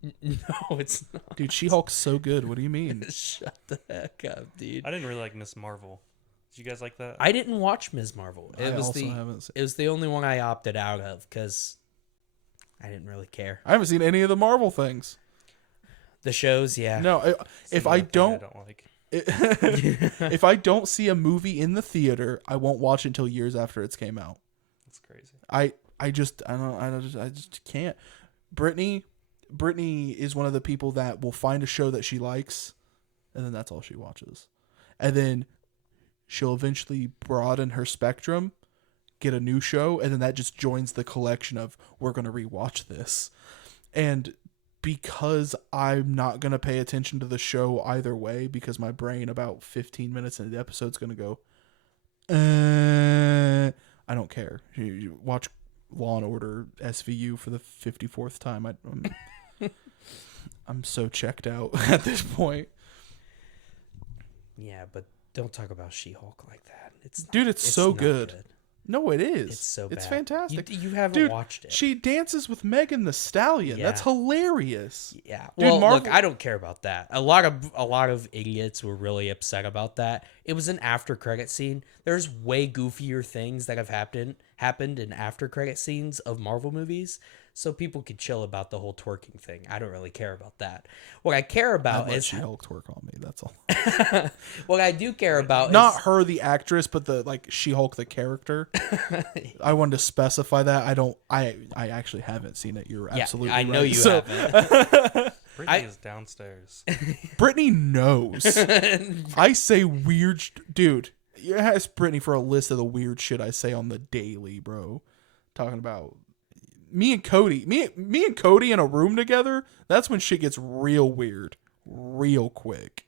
it. No, it's not. Dude, She-Hulk's so good. What do you mean? Shut the heck up, dude. I didn't really like Miss Marvel. Did you guys like that? I didn't watch Ms. Marvel. I also haven't seen. It was the only one I opted out of because I didn't really care. I haven't seen any of the Marvel things. The shows, yeah. No, if I don't like. if I don't see a movie in the theater, I won't watch it until years after it's came out. That's crazy. I just can't. Brittany is one of the people that will find a show that she likes, and then that's all she watches. And then she'll eventually broaden her spectrum, get a new show, and then that just joins the collection of we're going to rewatch this. And because I'm not going to pay attention to the show either way, because my brain about 15 minutes into the episode is going to go, I don't care. You watch Law and Order SVU for the 54th time. I'm so checked out at this point. Yeah, but don't talk about She-Hulk like that. It's so not good. No, it is. It's so bad. It's fantastic. You haven't watched it. She dances with Megan the Stallion. Yeah. That's hilarious. Yeah. Dude, Well, Marvel- look, I don't care about that. A lot of idiots were really upset about that. It was an after credit scene. There's way goofier things that have happened in after credit scenes of Marvel movies. So people could chill about the whole twerking thing. I don't really care about that. What I care about is She-Hulk twerk on me. That's all. what I do care about Not is her, the actress, but the She-Hulk, the character. I wanted to specify that. I actually haven't seen it. You're absolutely right. I know you haven't. Brittany is downstairs. Brittany knows. I say weird, dude. You ask Brittany for a list of the weird shit I say on the daily, bro. Talking about me and Cody in a room together. That's when shit gets real weird, real quick.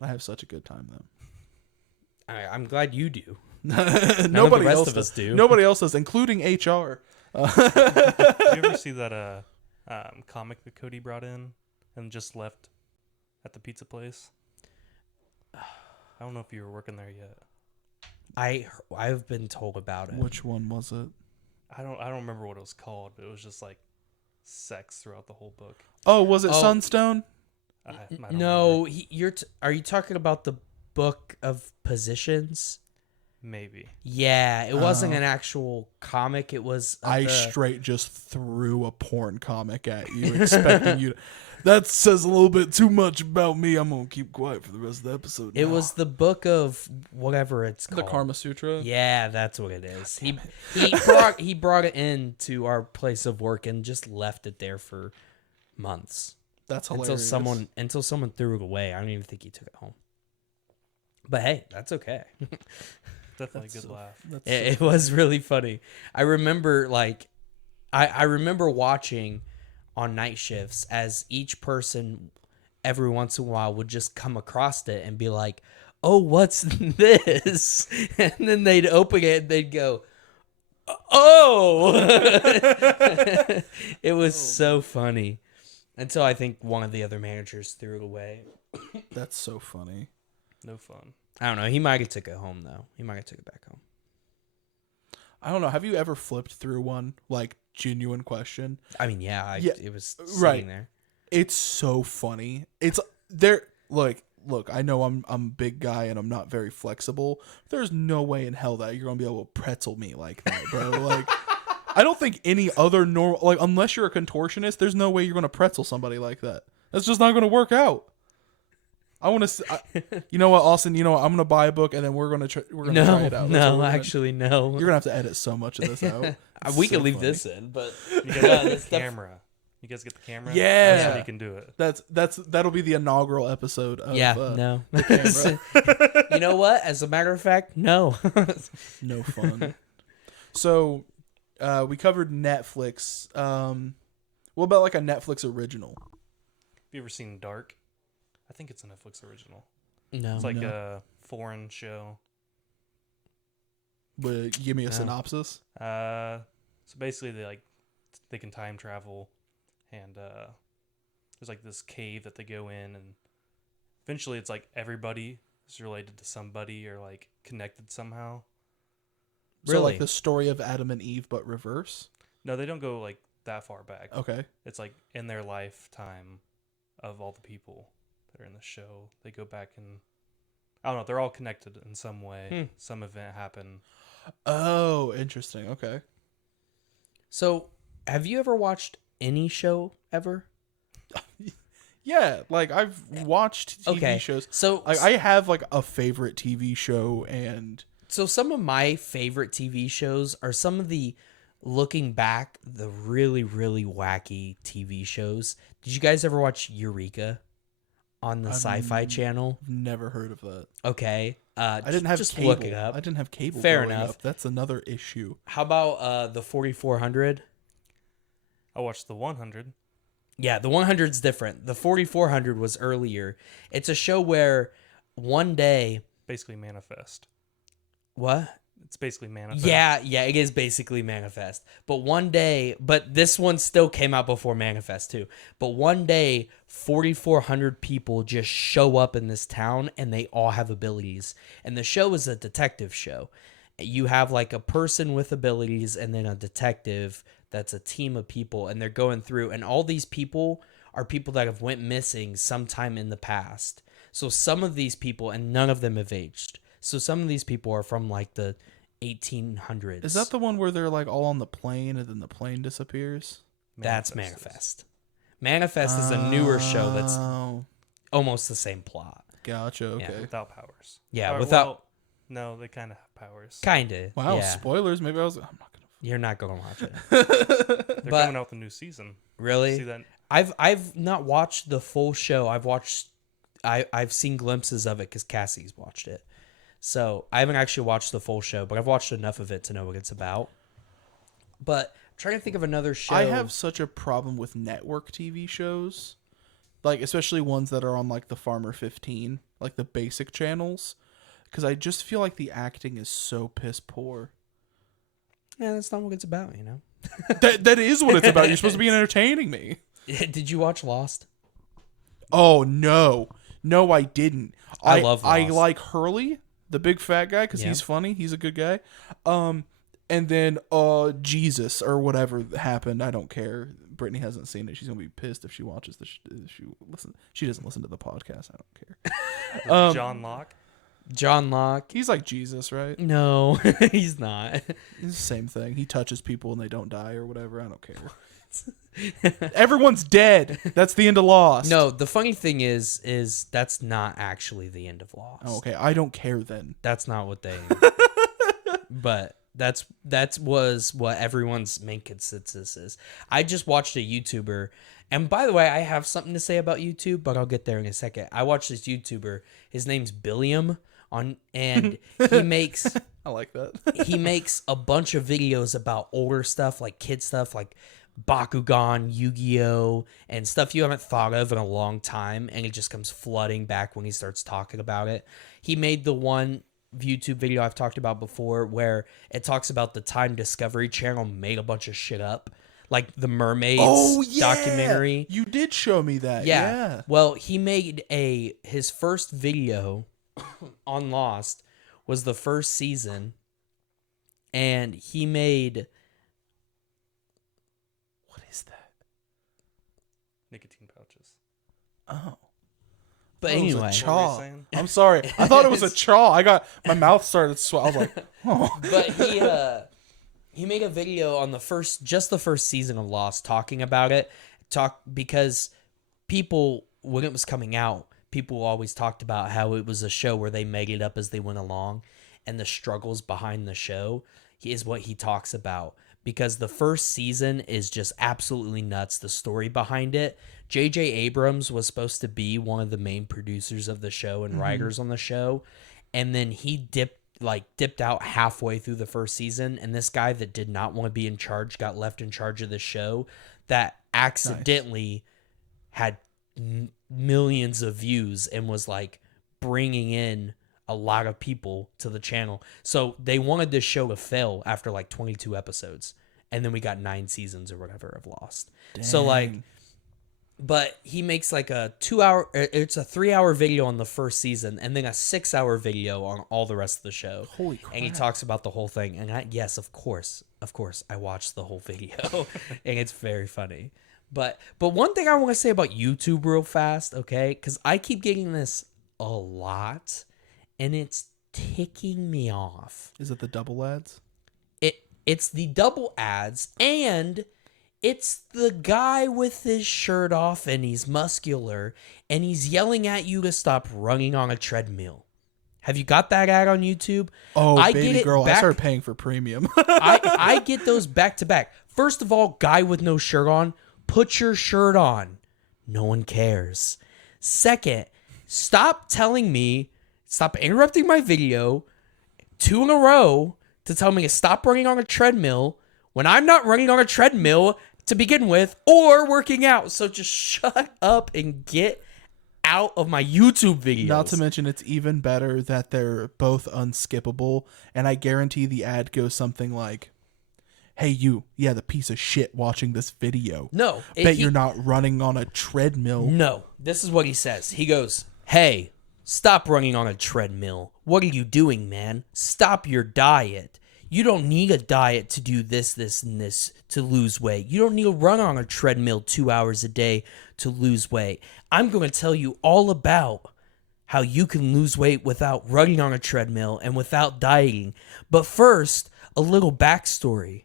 I have such a good time though. I'm glad you do. Nobody rest else of us do. Nobody else does, including HR. Did you ever see that comic that Cody brought in and just left at the pizza place? I don't know if you were working there yet. I've been told about it. Which one was it? I don't remember what it was called, but it was just like sex throughout the whole book. Oh, was it Sunstone? I don't No, are you talking about the book of positions? Maybe. Yeah, it wasn't an actual comic. It was. Straight just threw a porn comic at you, expecting you to. That says a little bit too much about me. I'm gonna keep quiet for the rest of the episode. It was the book of whatever it's called. The Karma Sutra. Yeah, that's what it is. He brought it into our place of work and just left it there for months. That's hilarious. Until someone threw it away. I don't even think he took it home. But hey, that's okay. Definitely a good laugh. It was really funny. I remember I remember watching on night shifts as each person every once in a while would just come across it and be like, "Oh, what's this?" And then they'd open it and they'd go, "Oh." It was so funny. Until I think one of the other managers threw it away. That's so funny. No fun. I don't know. He might have took it home though. He might have took it back home. I don't know. Have you ever flipped through one, like, genuine question? I mean, yeah. It was sitting right there. It's so funny. It's there. Look. I know I'm a big guy and I'm not very flexible. There's no way in hell that you're gonna be able to pretzel me like that, bro. Like, I don't think any other normal, like, unless you're a contortionist, there's no way you're gonna pretzel somebody like that. That's just not gonna work out. I want to. You know what, Austin? You know what? I'm gonna buy a book and then we're gonna try it out. No. You're gonna have to edit so much of this out. We can leave this in, but you guys get the camera. You guys get the camera. Yeah, that's how you can do it. That'll be the inaugural episode. Of, no. The camera. You know what? As a matter of fact, no. No fun. So, we covered Netflix. What about like a Netflix original? Have you ever seen Dark? I think it's a Netflix original. No. It's like a foreign show. But give me a synopsis. So basically they can time travel, and there's like this cave that they go in, and eventually it's like everybody is related to somebody or like connected somehow. So like the story of Adam and Eve, but reverse? No, they don't go like that far back. Okay. It's like in their lifetime of all the people that are in the show. They go back and I don't know, they're all connected in some way. Some event happened. Oh, interesting. Okay. So, have you ever watched any show ever? Yeah, like I've watched TV shows. So I have like a favorite TV show, and so some of my favorite TV shows are some of the, looking back, the really, really wacky TV shows. Did you guys ever watch Eureka on the Sci-Fi Channel? Never heard of that. Okay. I didn't have just cable. Look it up. I didn't have cable. Fair growing enough. Up. That's another issue. How about the 4400? I watched the 100. Yeah, the 100's different. The 4400 was earlier. It's a show where one day... Basically Manifest. What? It's basically Manifest. Yeah, it is basically Manifest. But one day... But this one still came out before Manifest, too. But one day, 4,400 people just show up in this town, and they all have abilities. And the show is a detective show. You have, like, a person with abilities and then a detective that's a team of people, and they're going through, and all these people are people that have went missing sometime in the past. So some of these people, and none of them have aged. So some of these people are from like the 1800s. Is that the one where they're like all on the plane and then the plane disappears? That's Manifest. Manifest is a newer show that's almost the same plot. Gotcha. Okay. Yeah, without powers. Yeah, without. No, they kind of have powers. Kinda. Wow. Yeah. Spoilers. Maybe I'm not gonna. You're not gonna watch it. They're coming out with a new season. Really? See that? I've not watched the full show. I've seen glimpses of it because Cassie's watched it. So I haven't actually watched the full show, but I've watched enough of it to know what it's about. But I'm trying to think of another show. I have such a problem with network TV shows, like especially ones that are on like the Farmer 15, like the basic channels, because I just feel like the acting is so piss poor. Yeah, that's not what it's about, you know? That is what it's about. You're supposed to be entertaining me. Did you watch Lost? Oh no, I didn't. I love Lost. I like Hurley, the big fat guy, because he's funny. He's a good guy. And then Jesus or whatever happened. I don't care. Brittany hasn't seen it. She's gonna be pissed if she watches this. She doesn't listen to the podcast. I don't care. John Locke. He's like Jesus, right? No, he's not. It's the same thing. He touches people and they don't die or whatever. I don't care. Everyone's dead. That's the end of Lost. No, the funny thing is that's not actually the end of Lost. Oh, okay, I don't care then. That's not what they. But that was what everyone's main consensus is. I just watched a YouTuber, and by the way, I have something to say about YouTube, but I'll get there in a second. I watched this YouTuber. His name's Billiam and he makes. I like that. He makes a bunch of videos about older stuff, like kid stuff, like Bakugan, Yu-Gi-Oh, and stuff you haven't thought of in a long time, and it just comes flooding back when he starts talking about it. He made the one YouTube video I've talked about before where it talks about the time Discovery Channel made a bunch of shit up, like the Mermaids documentary. You did show me that. Yeah. Well, he made his first video on Lost was the first season, and he made nicotine pouches. Oh. But anyway, chaw. I'm sorry. I thought it was a chaw. My mouth started to swell. I was like, oh. But he made a video on the first season of Lost talking about it. Because people, when it was coming out, people always talked about how it was a show where they made it up as they went along, and the struggles behind the show is what he talks about. Because the first season is just absolutely nuts, the story behind it. J.J. Abrams was supposed to be one of the main producers of the show and writers on the show. And then he dipped out halfway through the first season. And this guy that did not want to be in charge got left in charge of the show that accidentally had millions of views and was like bringing in a lot of people to the channel. So they wanted this show to fail after like 22 episodes. And then we got 9 seasons or whatever of Lost. Dang. So but he makes like a 3-hour video on the first season and then a 6-hour video on all the rest of the show. Holy crap. And he talks about the whole thing. And yes, of course, I watched the whole video and it's very funny. But one thing I want to say about YouTube real fast, okay? Because I keep getting this a lot and it's ticking me off. Is it the double ads? It's the double ads, and it's the guy with his shirt off and he's muscular and he's yelling at you to stop running on a treadmill. Have you got that ad on YouTube? Oh, baby girl, I started paying for premium. I get those back to back. First of all, guy with no shirt on, put your shirt on. No one cares. Second, stop interrupting my video 2 in a row to tell me to stop running on a treadmill when I'm not running on a treadmill to begin with or working out. So just shut up and get out of my YouTube videos. Not to mention, it's even better that they're both unskippable, and I guarantee the ad goes something like, hey, you, the piece of shit watching this video. No. You're not running on a treadmill. No. This is what he says. He goes, hey, stop running on a treadmill. What are you doing, man? Stop your diet. You don't need a diet to do this, this, and this to lose weight. You don't need to run on a treadmill 2 hours a day to lose weight. I'm going to tell you all about how you can lose weight without running on a treadmill and without dieting. But first, a little backstory.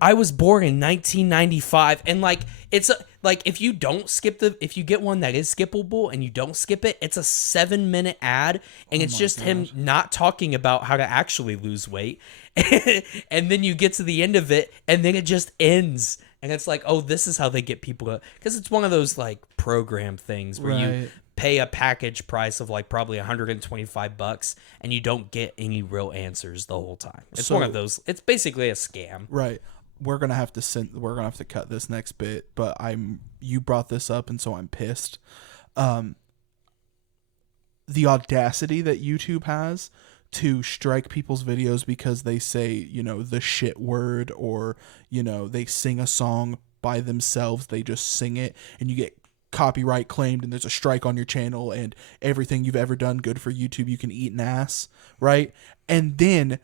I was born in 1995, and if you get one that is skippable and you don't skip it, it's a 7-minute ad, and it's just him not talking about how to actually lose weight, and then you get to the end of it, and then it just ends, and it's like, oh, this is how they get people to, because it's one of those like program things where you pay a package price of like probably $125, and you don't get any real answers the whole time. It's one of those. It's basically a scam, right? We're gonna have to cut this next bit, but you brought this up, and so I'm pissed. The audacity that YouTube has to strike people's videos because they say, you know, the shit word, or, you know, they sing a song by themselves. They just sing it and you get copyright claimed and there's a strike on your channel and everything you've ever done good for YouTube, you can eat an ass, right? And then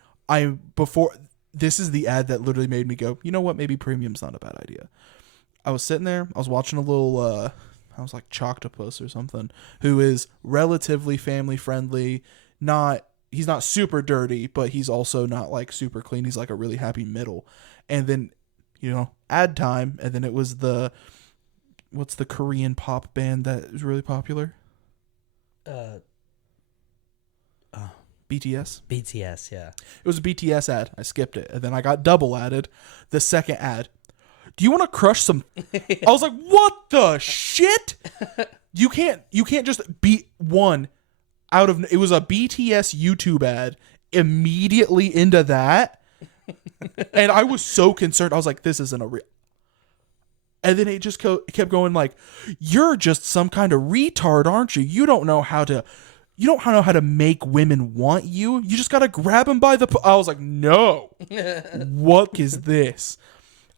this is the ad that literally made me go, you know what, maybe premium's not a bad idea. I was sitting there, I was watching a little I was like Choctopus or something, who is relatively family friendly. He's not super dirty, but he's also not like super clean. He's like a really happy middle. And then, you know, ad time. And then it was what's the Korean pop band that is really popular? BTS. BTS, yeah. It was a BTS ad. I skipped it. And then I got double added. The second ad. Do you want to crush some? I was like, what the shit? You can't just beat one out of, it was a BTS YouTube ad, immediately into that. And I was so concerned. I was like, this isn't a real. And then it just kept going like, you're just some kind of retard, aren't you? You don't know how to make women want you. You just got to grab them by the, I was like, no, what is this?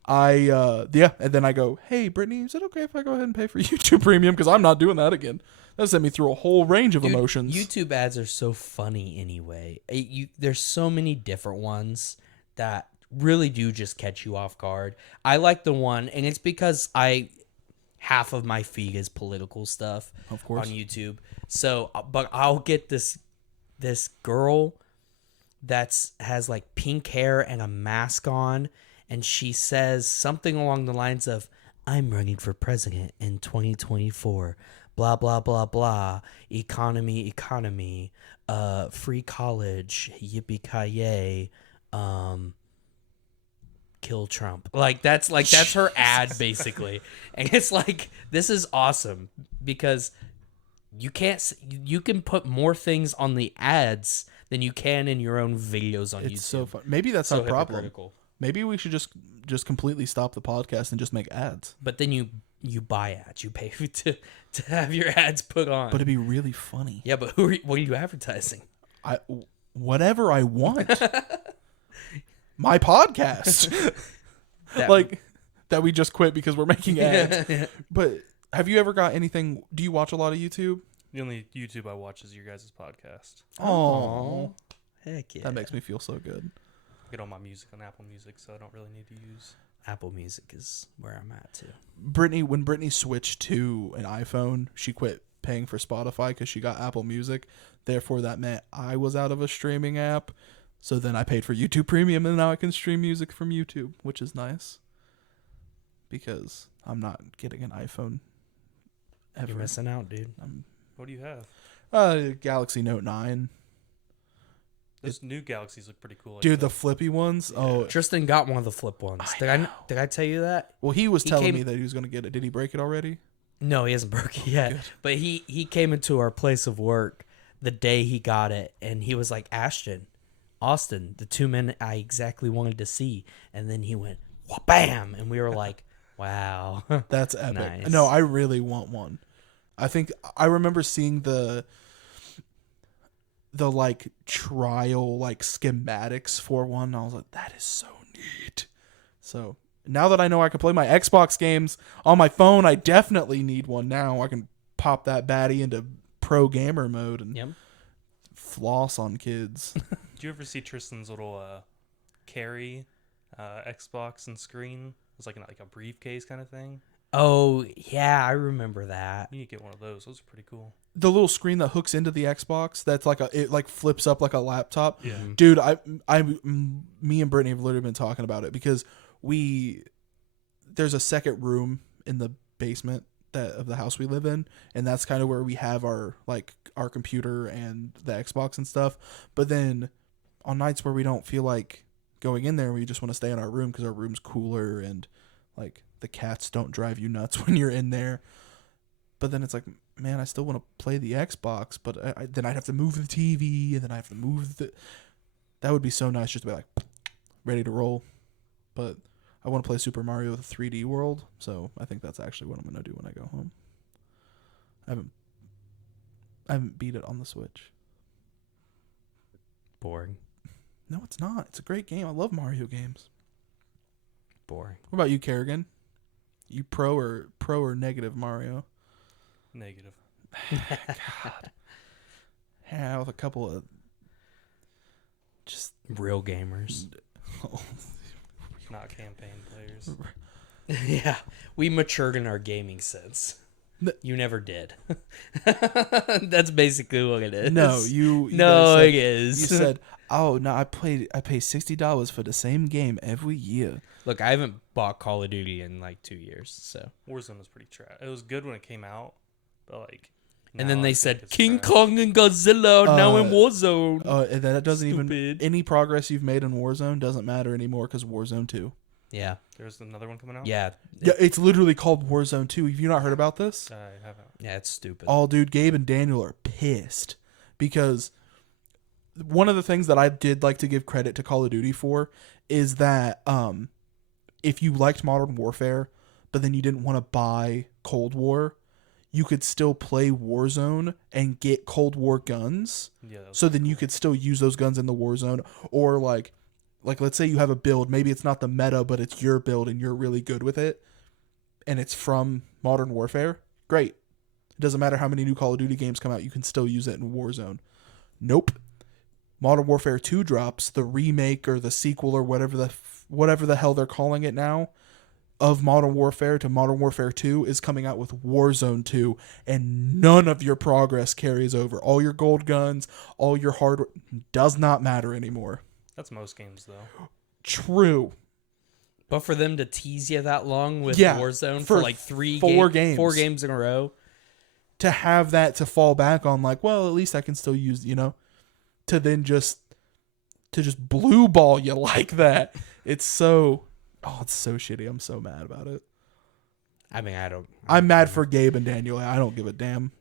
And then I go, hey, Brittany, is it okay if I go ahead and pay for YouTube Premium? Because I'm not doing that again. That sent me through a whole range of emotions. YouTube ads are so funny anyway. There's so many different ones that really do just catch you off guard. I like the one, and it's because half of my feed is political stuff, of course, on YouTube. So, but I'll get this girl has like pink hair and a mask on, and she says something along the lines of, I'm running for president in 2024. Blah, blah, blah, blah. Economy. Free college. Yippee-ki-yay. Kill Trump. That's her ad, basically. And it's like, this is awesome because you can put more things on the ads than you can in your own videos on YouTube. It's so fun. Maybe that's a problem. Maybe we should just completely stop the podcast and just make ads. But then you buy ads. You pay to have your ads put on. But it'd be really funny. Yeah, but what are you advertising? Whatever I want. My podcast. That we just quit because we're making ads. But have you ever got anything? Do you watch a lot of YouTube? The only YouTube I watch is your guys' podcast. Oh, heck yeah. That makes me feel so good. I get all my music on Apple Music, so I don't really need to use Apple Music is where I'm at too. When Brittany switched to an iPhone, she quit paying for Spotify because she got Apple Music. Therefore, that meant I was out of a streaming app. So then I paid for YouTube Premium, and now I can stream music from YouTube, which is nice. Because I'm not getting an iPhone ever. You're missing out, dude. What do you have? Galaxy Note 9. Those new Galaxies look pretty cool. Dude, the flippy ones? Yeah. Oh, Tristan got one of the flip ones. Did I tell you that? Well, he was telling me that he was going to get it. Did he break it already? No, he hasn't broke it yet. Good. But he came into our place of work the day he got it, and he was like, Austin, the two men I exactly wanted to see. And then he went, bam! And we were like, wow. That's epic. Nice. No, I really want one. I remember seeing the like trial like schematics for one. I was like, that is so neat. So now that I know I can play my Xbox games on my phone, I definitely need one now. I can pop that baddie into pro gamer mode and floss on kids. Did you ever see Tristan's little carry Xbox and screen? It was like a briefcase kind of thing. Oh, yeah, I remember that. You need to get one of those. Those are pretty cool. The little screen that hooks into the Xbox, that's like it like flips up like a laptop. Yeah. Dude, me and Brittany have literally been talking about it because there's a second room in the basement of the house we live in, and that's kind of where we have our computer and the Xbox and stuff. But then on nights where we don't feel like going in there, we just want to stay in our room because our room's cooler and like the cats don't drive you nuts when you're in there. But then it's like, man, I still want to play the Xbox, but then I'd have to move the TV, and then I have to move that would be so nice just to be like ready to roll. But I want to play Super Mario 3D World, so I think that's actually what I'm going to do when I go home. I haven't beat it on the Switch. Boring. No, it's not. It's a great game. I love Mario games. Boring. What about you, Kerigan? You pro or negative Mario? Negative. God. Yeah, with a couple of just real gamers. Not campaign players. Yeah, we matured in our gaming sense. You never did. That's basically what it is. No, you no, said, it is. You said, "Oh no, I pay $60 for the same game every year." Look, I haven't bought Call of Duty in like 2 years, so. Warzone was pretty trash. It was good when it came out, but like. And then they said King trash. Kong and Godzilla are now in Warzone. And that doesn't Stupid. even any progress you've made in Warzone doesn't matter anymore because Warzone 2. Yeah. There's another one coming out. Yeah. Yeah, it's literally called Warzone 2. Have you not heard about this? I haven't. Yeah, it's stupid. Oh, dude, Gabe and Daniel are pissed because one of the things that I did like to give credit to Call of Duty for is that if you liked Modern Warfare, but then you didn't want to buy Cold War, you could still play Warzone and get Cold War guns. Yeah. So then you could still use those guns in the Warzone. Or like let's say you have a build, maybe it's not the meta, but it's your build and you're really good with it, and it's from Modern Warfare. Great. It doesn't matter how many new Call of Duty games come out, you can still use it in Warzone. Nope. Modern Warfare 2 drops, the remake or the sequel or whatever the hell they're calling it now, of Modern Warfare to Modern Warfare 2 is coming out with Warzone 2, and none of your progress carries over. All your gold guns, all your hardware does not matter anymore. That's most games, though. True. But for them to tease you that long with Warzone for like 4 games. 4 games in a row. To have that to fall back on, like, well, at least I can still use, to then just blue ball you like that. It's so shitty. I'm so mad about it. I mean, I'm mad for Gabe and Daniel. I don't give a damn.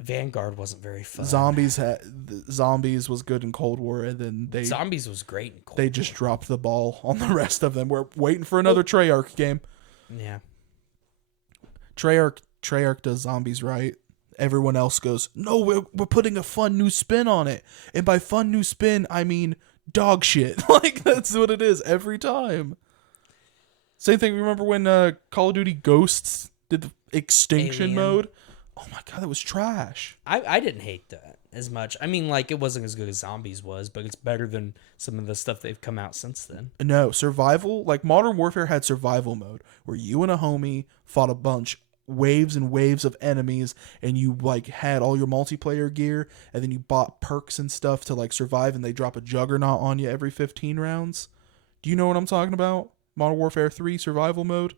Vanguard wasn't very fun. Zombies was good in Cold War, and then Zombies was great in Cold They War. just dropped the ball on the rest of them. We're waiting for another Treyarch game. Yeah. Treyarch does Zombies right. Everyone else goes, no, we're putting a fun new spin on it. And by fun new spin, I mean dog shit. Like, that's what it is every time. Same thing, remember when Call of Duty Ghosts did the extinction mode? Oh my god, that was trash. I didn't hate that as much. I mean, like, it wasn't as good as Zombies was, but it's better than some of the stuff they've come out since then. No, survival, like Modern Warfare had survival mode, where you and a homie fought a bunch, waves and waves of enemies, and you like had all your multiplayer gear, and then you bought perks and stuff to like survive, and they drop a juggernaut on you every 15 rounds. Do you know what I'm talking about? Modern Warfare 3 survival mode?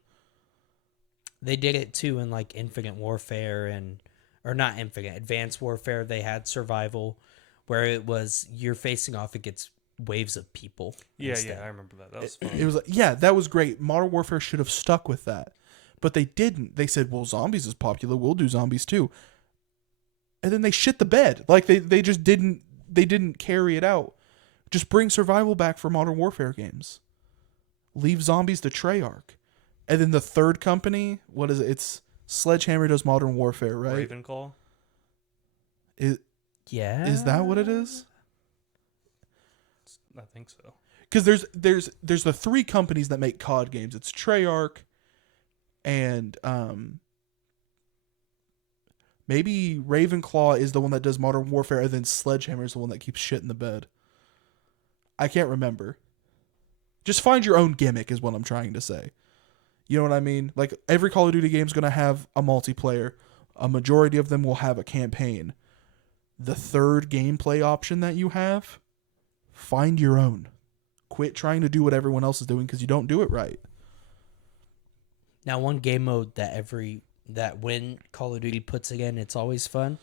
They did it too in like Infinite Warfare or not Infinite, Advanced Warfare. They had survival where it was you're facing off against waves of people. Yeah, instead. I remember that. That was fun. It was like, yeah, that was great. Modern Warfare should have stuck with that. But they didn't. They said, well, Zombies is popular. We'll do Zombies too. And then they shit the bed. Like they just didn't carry it out. Just bring survival back for Modern Warfare games. Leave Zombies to Treyarch. And then the third company, what is it? It's Sledgehammer does Modern Warfare, right? Ravenclaw? Yeah. Is that what it is? I think so. Because there's the 3 companies that make COD games. It's Treyarch and maybe Ravenclaw is the one that does Modern Warfare, and then Sledgehammer is the one that keeps shit in the bed. I can't remember. Just find your own gimmick is what I'm trying to say. You know what I mean? Like, every Call of Duty game is going to have a multiplayer. A majority of them will have a campaign. The third gameplay option that you have, find your own. Quit trying to do what everyone else is doing because you don't do it right. Now, one game mode that when Call of Duty puts again, it's always fun.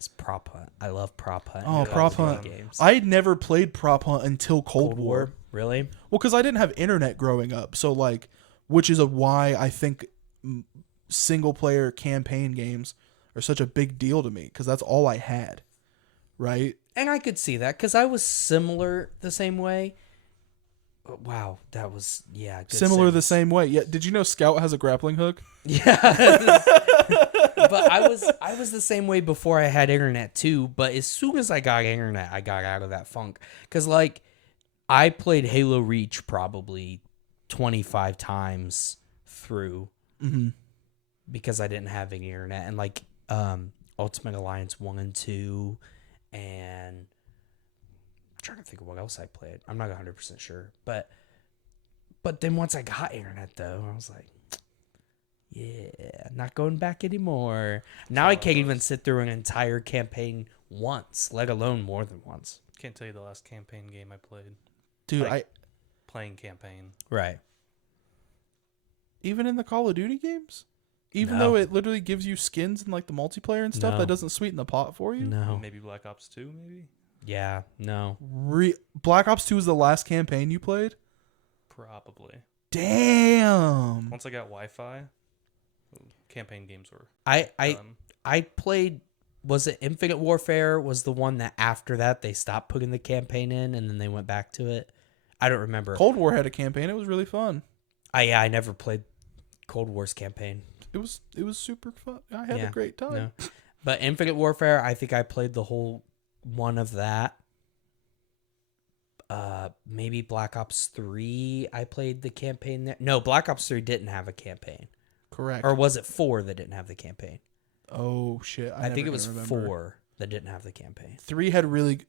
Is Prop Hunt. I love Prop Hunt. Oh, Prop Hunt. Games. I had never played Prop Hunt until Cold War. Really? Well, because I didn't have internet growing up, so like, which is why I think single player campaign games are such a big deal to me because that's all I had, right? And I could see that because I was similar the same way. Wow, that was good Similar the sense. same way. Yeah. Did you know Scout has a grappling hook? Yeah. But I was the same way before I had internet too. But as soon as I got internet, I got out of that funk. Because like I played Halo Reach probably 25 times through because I didn't have any internet, and like Ultimate Alliance 1 and 2, and I'm trying to think of what else I played. I'm not 100% sure, but then once I got internet though, I was like, yeah, not going back anymore. Now I can't even sit through an entire campaign once, let alone more than once. Can't tell you the last campaign game I played. Dude, Like, playing campaign. Right. even in the Call of Duty games? Even No. though it literally gives you skins and like the multiplayer and stuff, No. that doesn't sweeten the pot for you? No. Maybe Black Ops 2, maybe? Yeah, no. Black Ops 2 was the last campaign you played? Probably. Damn. Once I got Wi-Fi, campaign games were I done. I played, was it Infinite Warfare was the one that after that they stopped putting the campaign in and then they went back to it? I don't remember. Cold War had a campaign. It was really fun. I never played Cold War's campaign. It was super fun. I had Yeah, a great time. No. But Infinite Warfare, I think I played the whole one of that. Maybe Black Ops 3, I played the campaign there. No, Black Ops 3 didn't have a campaign. Correct. Or was it 4 that didn't have the campaign? Oh shit! I think never it was can remember. 4 that didn't have the campaign. 3 had really.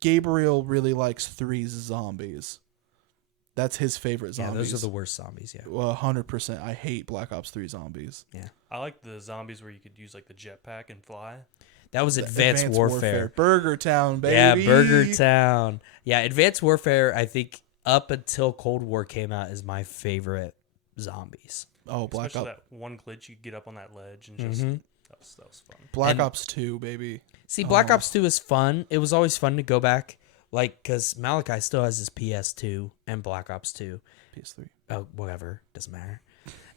Gabriel really likes 3's zombies. That's his favorite zombies. Yeah, those are the worst zombies, yeah. 100%. I hate Black Ops 3 zombies. Yeah. I like the zombies where you could use like the jetpack and fly. That was Advanced Warfare. Burger Town, baby. Yeah, Burger Town. Yeah, Advanced Warfare, I think up until Cold War came out, is my favorite zombies. Oh, Black Especially Ops. that one glitch, you could get up on that ledge and just that was fun. Black Ops 2, baby. See, Black Ops 2 is fun. It was always fun to go back, like, because Malachi still has his PS2 and Black Ops 2. PS3. Oh, whatever. Doesn't matter.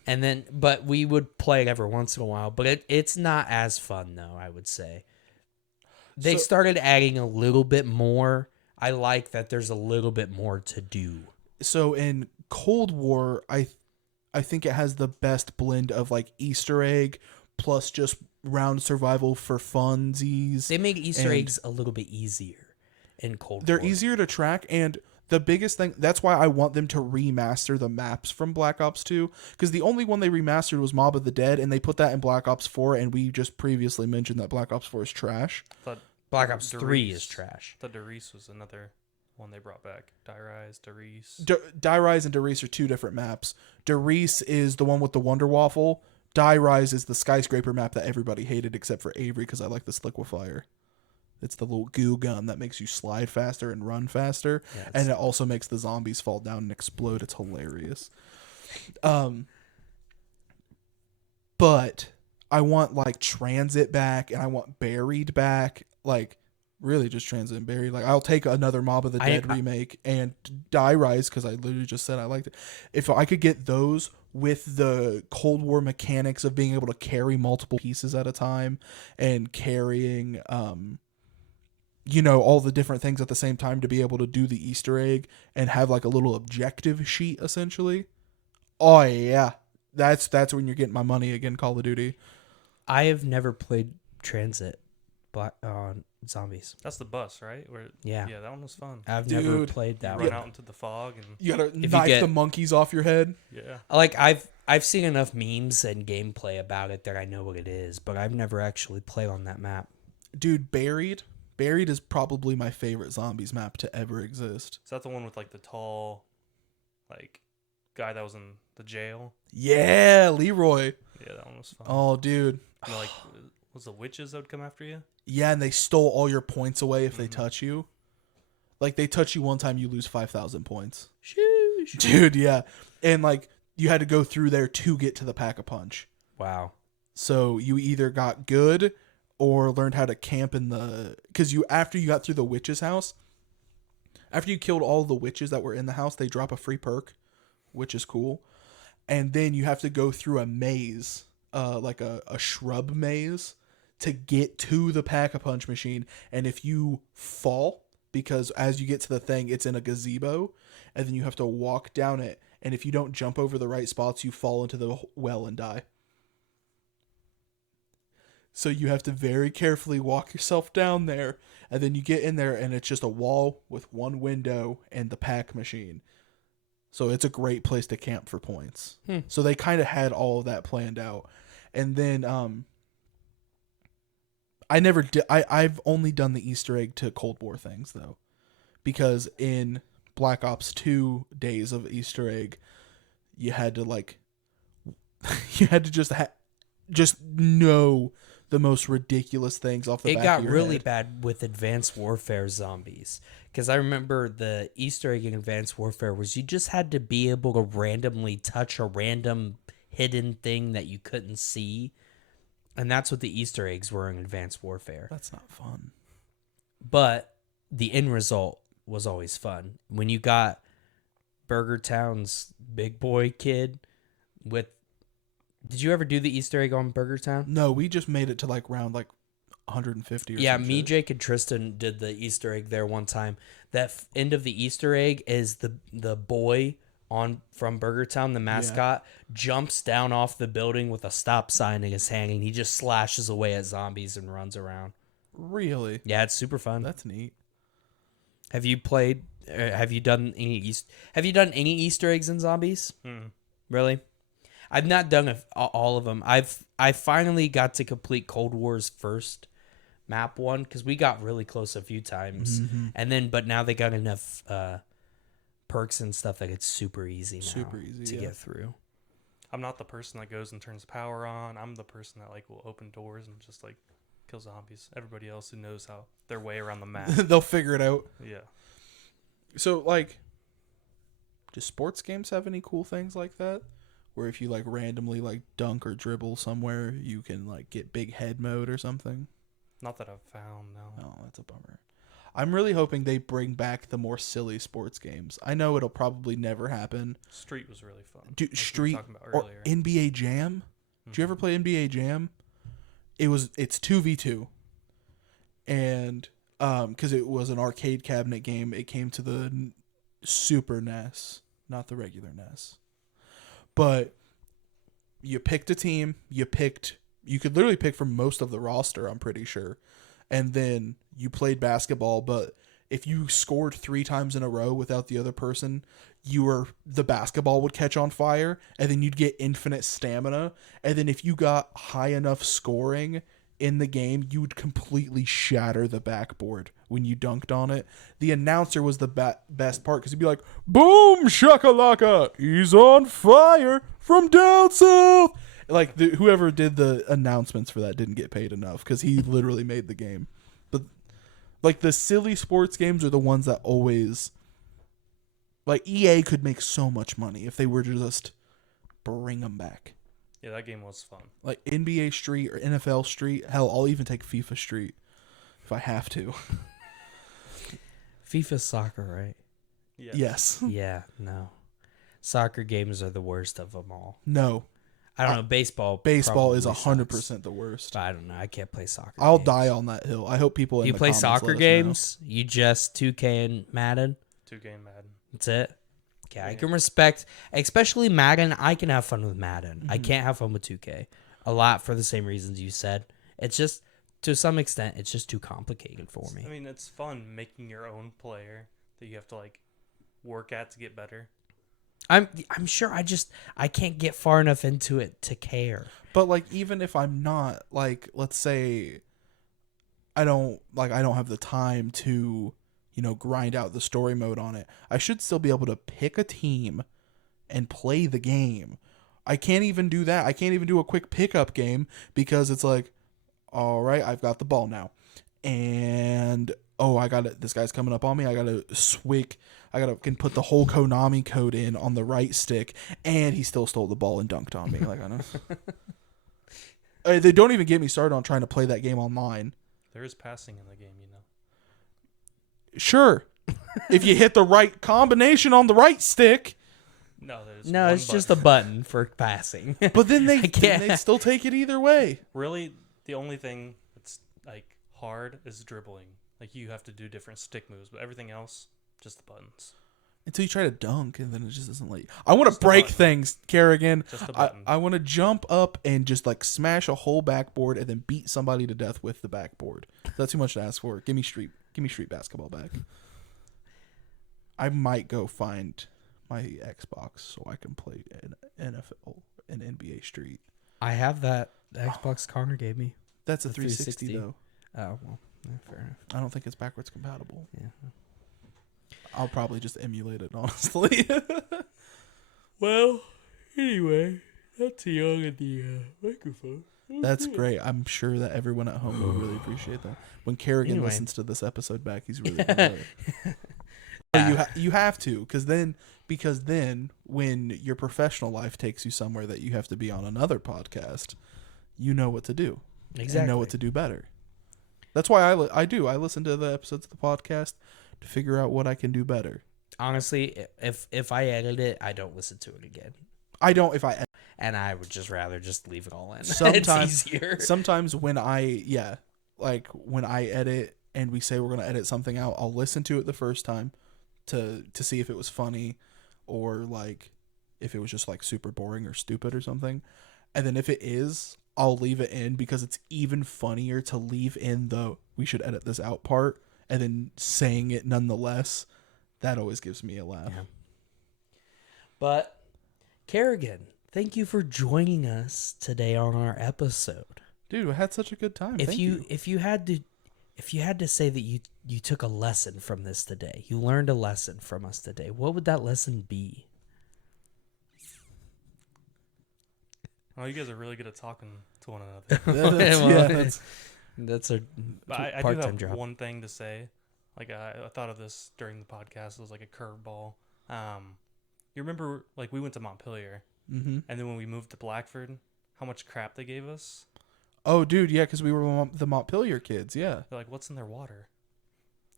And then, but we would play it every once in a while. But it's not as fun, though, I would say. They started adding a little bit more. I like that there's a little bit more to do. So in Cold War, I think it has the best blend of like Easter egg plus just round survival for funsies. They make Easter eggs a little bit easier in Cold War. They're easier to track, and the biggest thing, that's why I want them to remaster the maps from Black Ops 2, because the only one they remastered was Mob of the Dead, and they put that in Black Ops 4, and we just previously mentioned that Black Ops 4 is trash. Black Ops 3 is trash. The Derice was another one they brought back. Die Rise, Derice. Die Rise and Derice are two different maps. Derice is the one with the Wonder Waffle. Die Rise is the skyscraper map that everybody hated except for Avery, because I like this liquefier. It's the little goo gun that makes you slide faster and run faster. Yeah, and it also makes the zombies fall down and explode. It's hilarious. But I want like Transit back, and I want Buried back. Like really just Transit and Buried. Like I'll take another Mob of the Dead remake and Die Rise, because I literally just said I liked it. If I could get those with the Cold War mechanics of being able to carry multiple pieces at a time and carrying all the different things at the same time to be able to do the Easter egg and have like a little objective sheet essentially. Oh yeah. That's when you're getting my money again, Call of Duty. I have never played Transit Zombies. That's the bus, right? Yeah, that one was fun. I've never played that one. Run out into the fog and you gotta knife the monkeys off your head. Yeah. Like I've seen enough memes and gameplay about it that I know what it is, but I've never actually played on that map. Dude, Buried is probably my favorite zombies map to ever exist. Is that the one with like the tall, like guy that was in the jail? Yeah, Leroy. Yeah, that one was fun. Oh, dude. Like, was the witches that would come after you? Yeah, and they stole all your points away if they touch you. Like, they touch you one time, you lose 5,000 points. Sheesh. Dude, yeah. And, like, you had to go through there to get to the Pack-a-Punch. Wow. So, you either got good or learned how to camp in the... Because after you got through the witch's house, after you killed all the witches that were in the house, they drop a free perk, which is cool. And then you have to go through a maze, like a shrub maze, to get to the Pack-a-Punch machine. And if you fall, because as you get to the thing, it's in a gazebo, and then you have to walk down it. And if you don't jump over the right spots, you fall into the well and die. So you have to very carefully walk yourself down there, and then you get in there, and it's just a wall with one window and the pack machine. So it's a great place to camp for points. So they kind of had all of that planned out. And then I've only done the Easter egg to Cold War things, though. Because in Black Ops 2 days of Easter egg, you had to just know the most ridiculous things off the back of your head. It got really bad with Advanced Warfare zombies. Because I remember the Easter egg in Advanced Warfare was you just had to be able to randomly touch a random hidden thing that you couldn't see. And that's what the Easter eggs were in Advanced Warfare. That's not fun. But the end result was always fun. When you got Burger Town's big boy kid with... Did you ever do the Easter egg on Burger Town? No, we just made it to round 150 or yeah, some me, shit. Jake, and Tristan did the Easter egg there one time. That end of the Easter egg is the boy from Burger Town, the mascot, jumps down off the building with a stop sign in his hand, and he just slashes away at zombies and runs around. Really? Yeah, it's super fun. That's neat. Have you played? Have you done any Easter eggs in zombies? Really? I've not done all of them. I finally got to complete Cold War's first map one because we got really close a few times, but now they got enough perks and stuff that it's super easy now to get through. I'm not the person that goes and turns power on. I'm the person that will open doors and just kill zombies. Everybody else who knows how their way around the map. They'll figure it out. Yeah. So do sports games have any cool things like that? Where if you randomly dunk or dribble somewhere, you can get big head mode or something? Not that I've found, no. Oh, that's a bummer. I'm really hoping they bring back the more silly sports games. I know it'll probably never happen. Street was really fun. Street or NBA Jam? Did you ever play NBA Jam? It's 2v2. And because it was an arcade cabinet game, it came to the Super NES, not the regular NES. But you picked a team, you could literally pick from most of the roster, I'm pretty sure. And then you played basketball, but if you scored 3 times in a row without the other person, the basketball would catch on fire, and then you'd get infinite stamina. And then if you got high enough scoring in the game, you would completely shatter the backboard when you dunked on it. The announcer was the best part because he'd be like, "Boom shakalaka, he's on fire from down south." Whoever did the announcements for that didn't get paid enough because he literally made the game. But the silly sports games are the ones that always EA could make so much money if they were to just bring them back. Yeah, that game was fun. NBA Street or NFL Street. Hell, I'll even take FIFA Street if I have to. FIFA's soccer, right? Yes. Yeah, no. Soccer games are the worst of them all. No. I don't know. Baseball is 100% the worst. But I don't know. I can't play soccer. I'll die on that hill. I hope people in you the play comments soccer let us games? You just 2K and Madden? 2K and Madden. That's it? Okay, I can respect, especially Madden. I can have fun with Madden. I can't have fun with 2K. A lot for the same reasons you said. It's just, to some extent, it's just too complicated for me. I mean, it's fun making your own player that you have to work at to get better. I'm sure I can't get far enough into it to care. But even if I'm not, let's say I don't have the time to grind out the story mode on it, I should still be able to pick a team and play the game. I can't even do that. I can't even do a quick pickup game because it's all right, I've got the ball now. And, I got it. This guy's coming up on me. I got to can put the whole Konami code in on the right stick, and he still stole the ball and dunked on me. I know. They don't even get me started on trying to play that game online. There is passing in the game, Sure. If you hit the right combination on the right stick. No, it's just a button for passing. But then they still take it either way. Really, the only thing that's hard is dribbling. Like you have to do different stick moves, but everything else, just the buttons. Until you try to dunk, and then it just doesn't let you. I want to break things, Kerigan. Just a button. I want to jump up and just like smash a whole backboard and then beat somebody to death with the backboard. That's too much to ask for. Give me street basketball back. I might go find my Xbox so I can play an NFL and NBA Street. I have that Xbox Connor gave me. That's a 360 though. Oh, well, fair enough. I don't think it's backwards compatible. Yeah. I'll probably just emulate it, honestly. Well, anyway, that's a young at the microphone. That's great. I'm sure that everyone at home will really appreciate that. When Kerigan listens to this episode back, he's really gonna you have to, because then when your professional life takes you somewhere that you have to be on another podcast, you know what to do. Exactly. And know what to do better. That's why I listen to the episodes of the podcast to figure out what I can do better. Honestly, if I edit it, I don't listen to it again. I don't if I and I would just rather just leave it all in. Sometimes, it's easier. Sometimes when I edit and we say we're gonna edit something out, I'll listen to it the first time to see if it was funny or like if it was just like super boring or stupid or something. And then if it is, I'll leave it in because it's even funnier to leave in the we should edit this out part and then saying it nonetheless. That always gives me a laugh. Yeah. But Kerigan, thank you for joining us today on our episode. Dude, we had such a good time. If you had to say that you took a lesson from this today, you learned a lesson from us today, what would that lesson be? Oh, you guys are really good at talking to one another. That's a I do part-time have job. one thing to say. Like I thought of this during the podcast. It was like a curveball. You remember, like we went to Montpelier, and then when we moved to Blackford, how much crap they gave us? Oh, dude, yeah, because we were the Montpelier kids, yeah. They're like, "What's in their water?"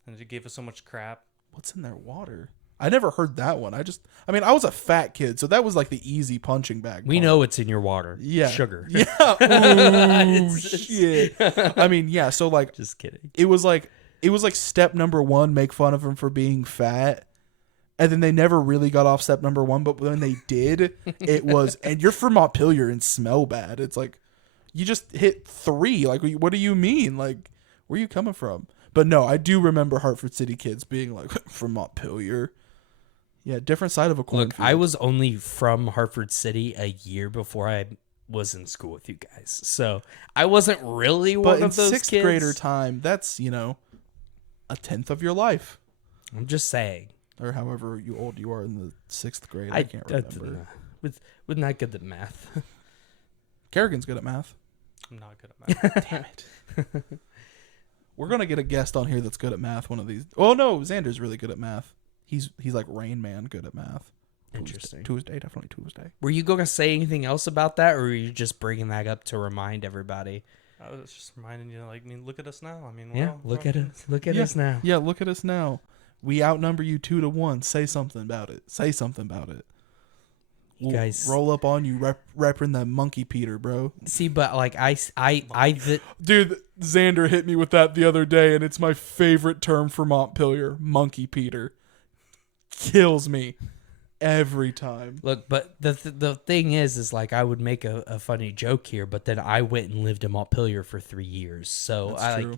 And they gave us so much crap. What's in their water? I never heard that one. I was a fat kid, so that was like the easy punching bag. We know what's in your water. Yeah. Sugar. Yeah. Ooh, shit. I mean, yeah, so like just kidding. It was like step number 1, make fun of him for being fat. And then they never really got off step number 1, but when they did, it was, and you're from Montpelier and smell bad. It's like, you just hit 3. Like, what do you mean? Like, where are you coming from? But no, I do remember Hartford City kids being like, from Montpelier. Yeah, different side of a cornfield. Look, I was only from Hartford City a year before I was in school with you guys. So I wasn't really one of those kids. But in 6th grader time, that's, a 10th of your life. I'm just saying. Or however old you are in the 6th grade. I can't remember. With not good at math. Kerigan's good at math. I'm not good at math. Damn it. We're going to get a guest on here that's good at math one of these. Oh, no, Xander's really good at math. He's like Rain Man good at math. Interesting. Tuesday, definitely Tuesday. Were you going to say anything else about that, or were you just bringing that up to remind everybody? I was just reminding you, like, look at us now. Look at us. Look at us now. Yeah, look at us now. We outnumber you 2-1. Say something about it. We'll guys roll up on you, repping that monkey Peter, bro. See, but like dude, Xander hit me with that the other day, and it's my favorite term for Montpelier, monkey Peter. Kills me every time. Look, but the thing is like I would make a funny joke here, but then I went and lived in Montpelier for 3 years, so That's true.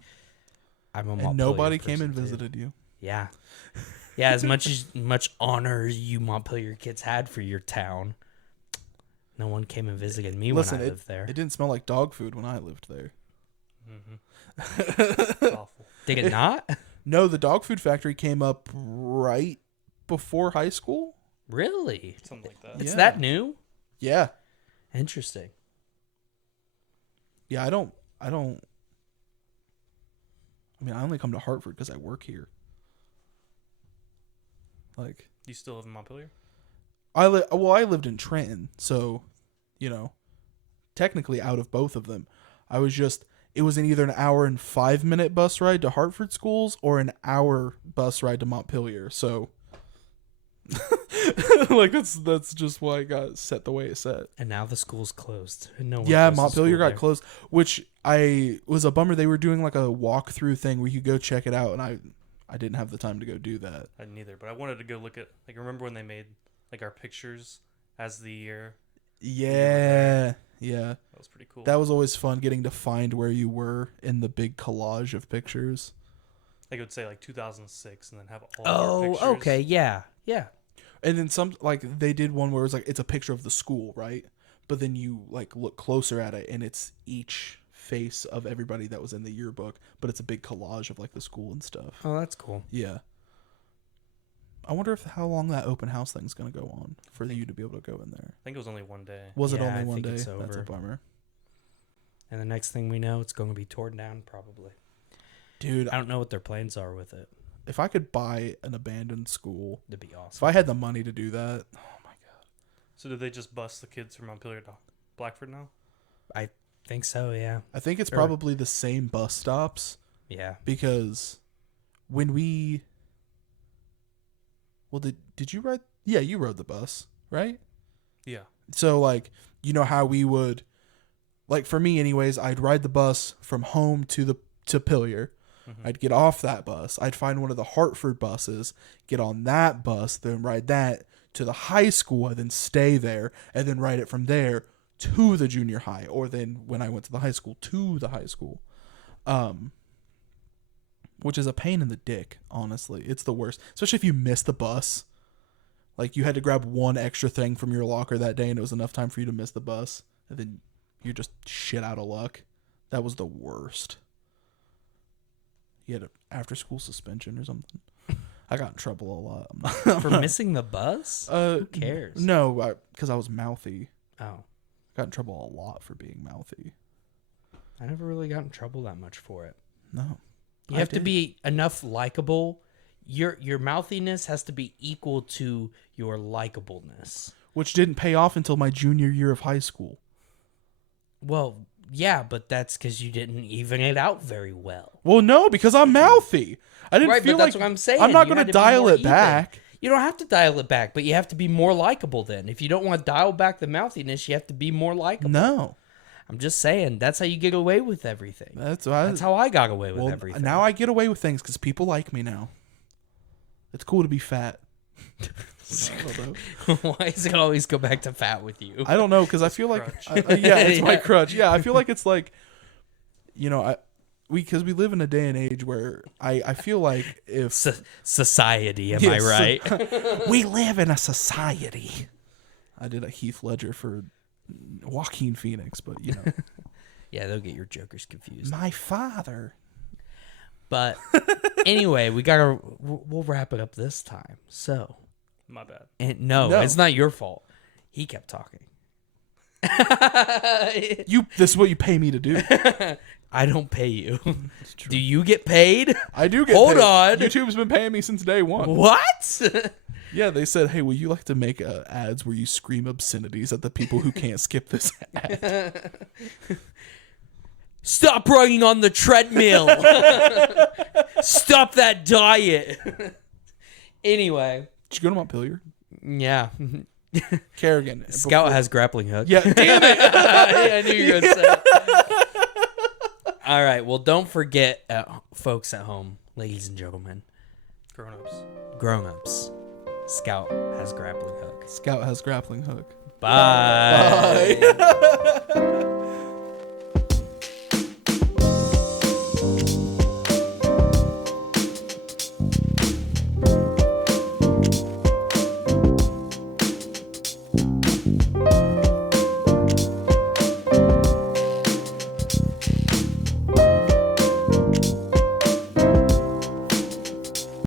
I'm a and Montpelier nobody person came and too. visited you. Yeah. Yeah, as much honor you Montpelier kids had for your town, no one came and visited me when I lived there. It didn't smell like dog food when I lived there. It's awful. Did it not? No, the dog food factory came up right before high school. Really? Something like that. It's that new? Yeah. Interesting. Yeah, I only come to Hartford because I work here. Like, You still live in Montpelier? I lived in Trenton, so, technically out of both of them. It was either an hour and 5-minute bus ride to Hartford schools or an hour bus ride to Montpelier. So Like that's just why it got set the way it set. And now the school's closed. And no one Yeah, goes to Montpelier school got closed, which I was a bummer. They were doing like a walkthrough thing where you could go check it out, and I didn't have the time to go do that. I didn't either, but I wanted to go look at, like, remember when they made like our pictures as the year? Yeah. That was pretty cool. That was always fun, getting to find where you were in the big collage of pictures. Like, it would say like 2006 and then have all Oh, our pictures. okay, yeah. And then some, like, they did one where it was like, it's a picture of the school, right? But then you, like, look closer at it, and it's each face of everybody that was in the yearbook, but it's a big collage of, like, the school and stuff. Oh, that's cool. Yeah. I wonder how long that open house thing's going to go on for you to be able to go in there. I think it was only one day. Was it Yeah, only I one think day? it's That's a over. bummer. And the next thing we know, it's going to be torn down probably. Dude, I don't know what their plans are with it. if I could buy an abandoned school, It'd be awesome. if I had the money to do that, oh my God. So did they just bus the kids from Montpelier to Blackford now? I think so, yeah. I think it's Sure. probably the same bus stops Yeah. because when we... Well, did you ride... Yeah, you rode the bus, right? Yeah. So, like, you know how we would... Like, for me anyways, I'd ride the bus from home to Pillier. Mm-hmm. I'd get off that bus. I'd find one of the Hartford buses, get on that bus, then ride that to the high school, and then stay there, and then ride it from there to the junior high, or then when I went to the high school, to the high school. Which is a pain in the dick, honestly. It's the worst. Especially if you miss the bus. Like, you had to grab one extra thing from your locker that day, and it was enough time for you to miss the bus, and then you're just shit out of luck. That was the worst. You had an after-school suspension or something. I got in trouble a lot. For missing the bus? Who cares? No, because I was mouthy. Oh. Got in trouble a lot for being mouthy. I never really got in trouble that much for it. No. You have to be enough likable. Your mouthiness has to be equal to your likableness. Which didn't pay off until my junior year of high school. Well, yeah, but that's because you didn't even it out very well. Well, no, because I'm mouthy. I didn't Right, feel but that's like what I'm saying. I'm not You going had to be dial more it even. back. You don't have to dial it back, but you have to be more likable then. If you don't want to dial back the mouthiness, you have to be more likable. No. I'm just saying, that's how you get away with everything. That's how I got away with everything. Now I get away with things because people like me now. It's cool to be fat. I don't know. Why does it always go back to fat with you? I don't know, because I feel like... crutch. yeah, it's my Yeah. crutch. Yeah, I feel like it's like... You know, because we live in a day and age where I feel like if... Society, am Yes. I right? We live in a society. I did a Heath Ledger for Joaquin Phoenix, but, you know. Yeah, they'll get your jokers confused. My father. But anyway, we'll wrap it up this time. So, My bad. and no, it's not your fault. He kept talking. This is what you pay me to do. I don't pay you. Do you get paid? I do get Hold paid. on. YouTube's been paying me since day one. What? Yeah, they said, hey, will you like to make ads where you scream obscenities at the people who can't skip this ad? Stop running on the treadmill. Stop that diet. Anyway. Did you go to Montpelier? Yeah. Kerrigan. Scout has grappling hook. Yeah, damn it. I knew you were going to say it. All right. Well, don't forget, folks at home, ladies and gentlemen, grown-ups, Scout has grappling hook. Scout has grappling hook. Bye. Bye.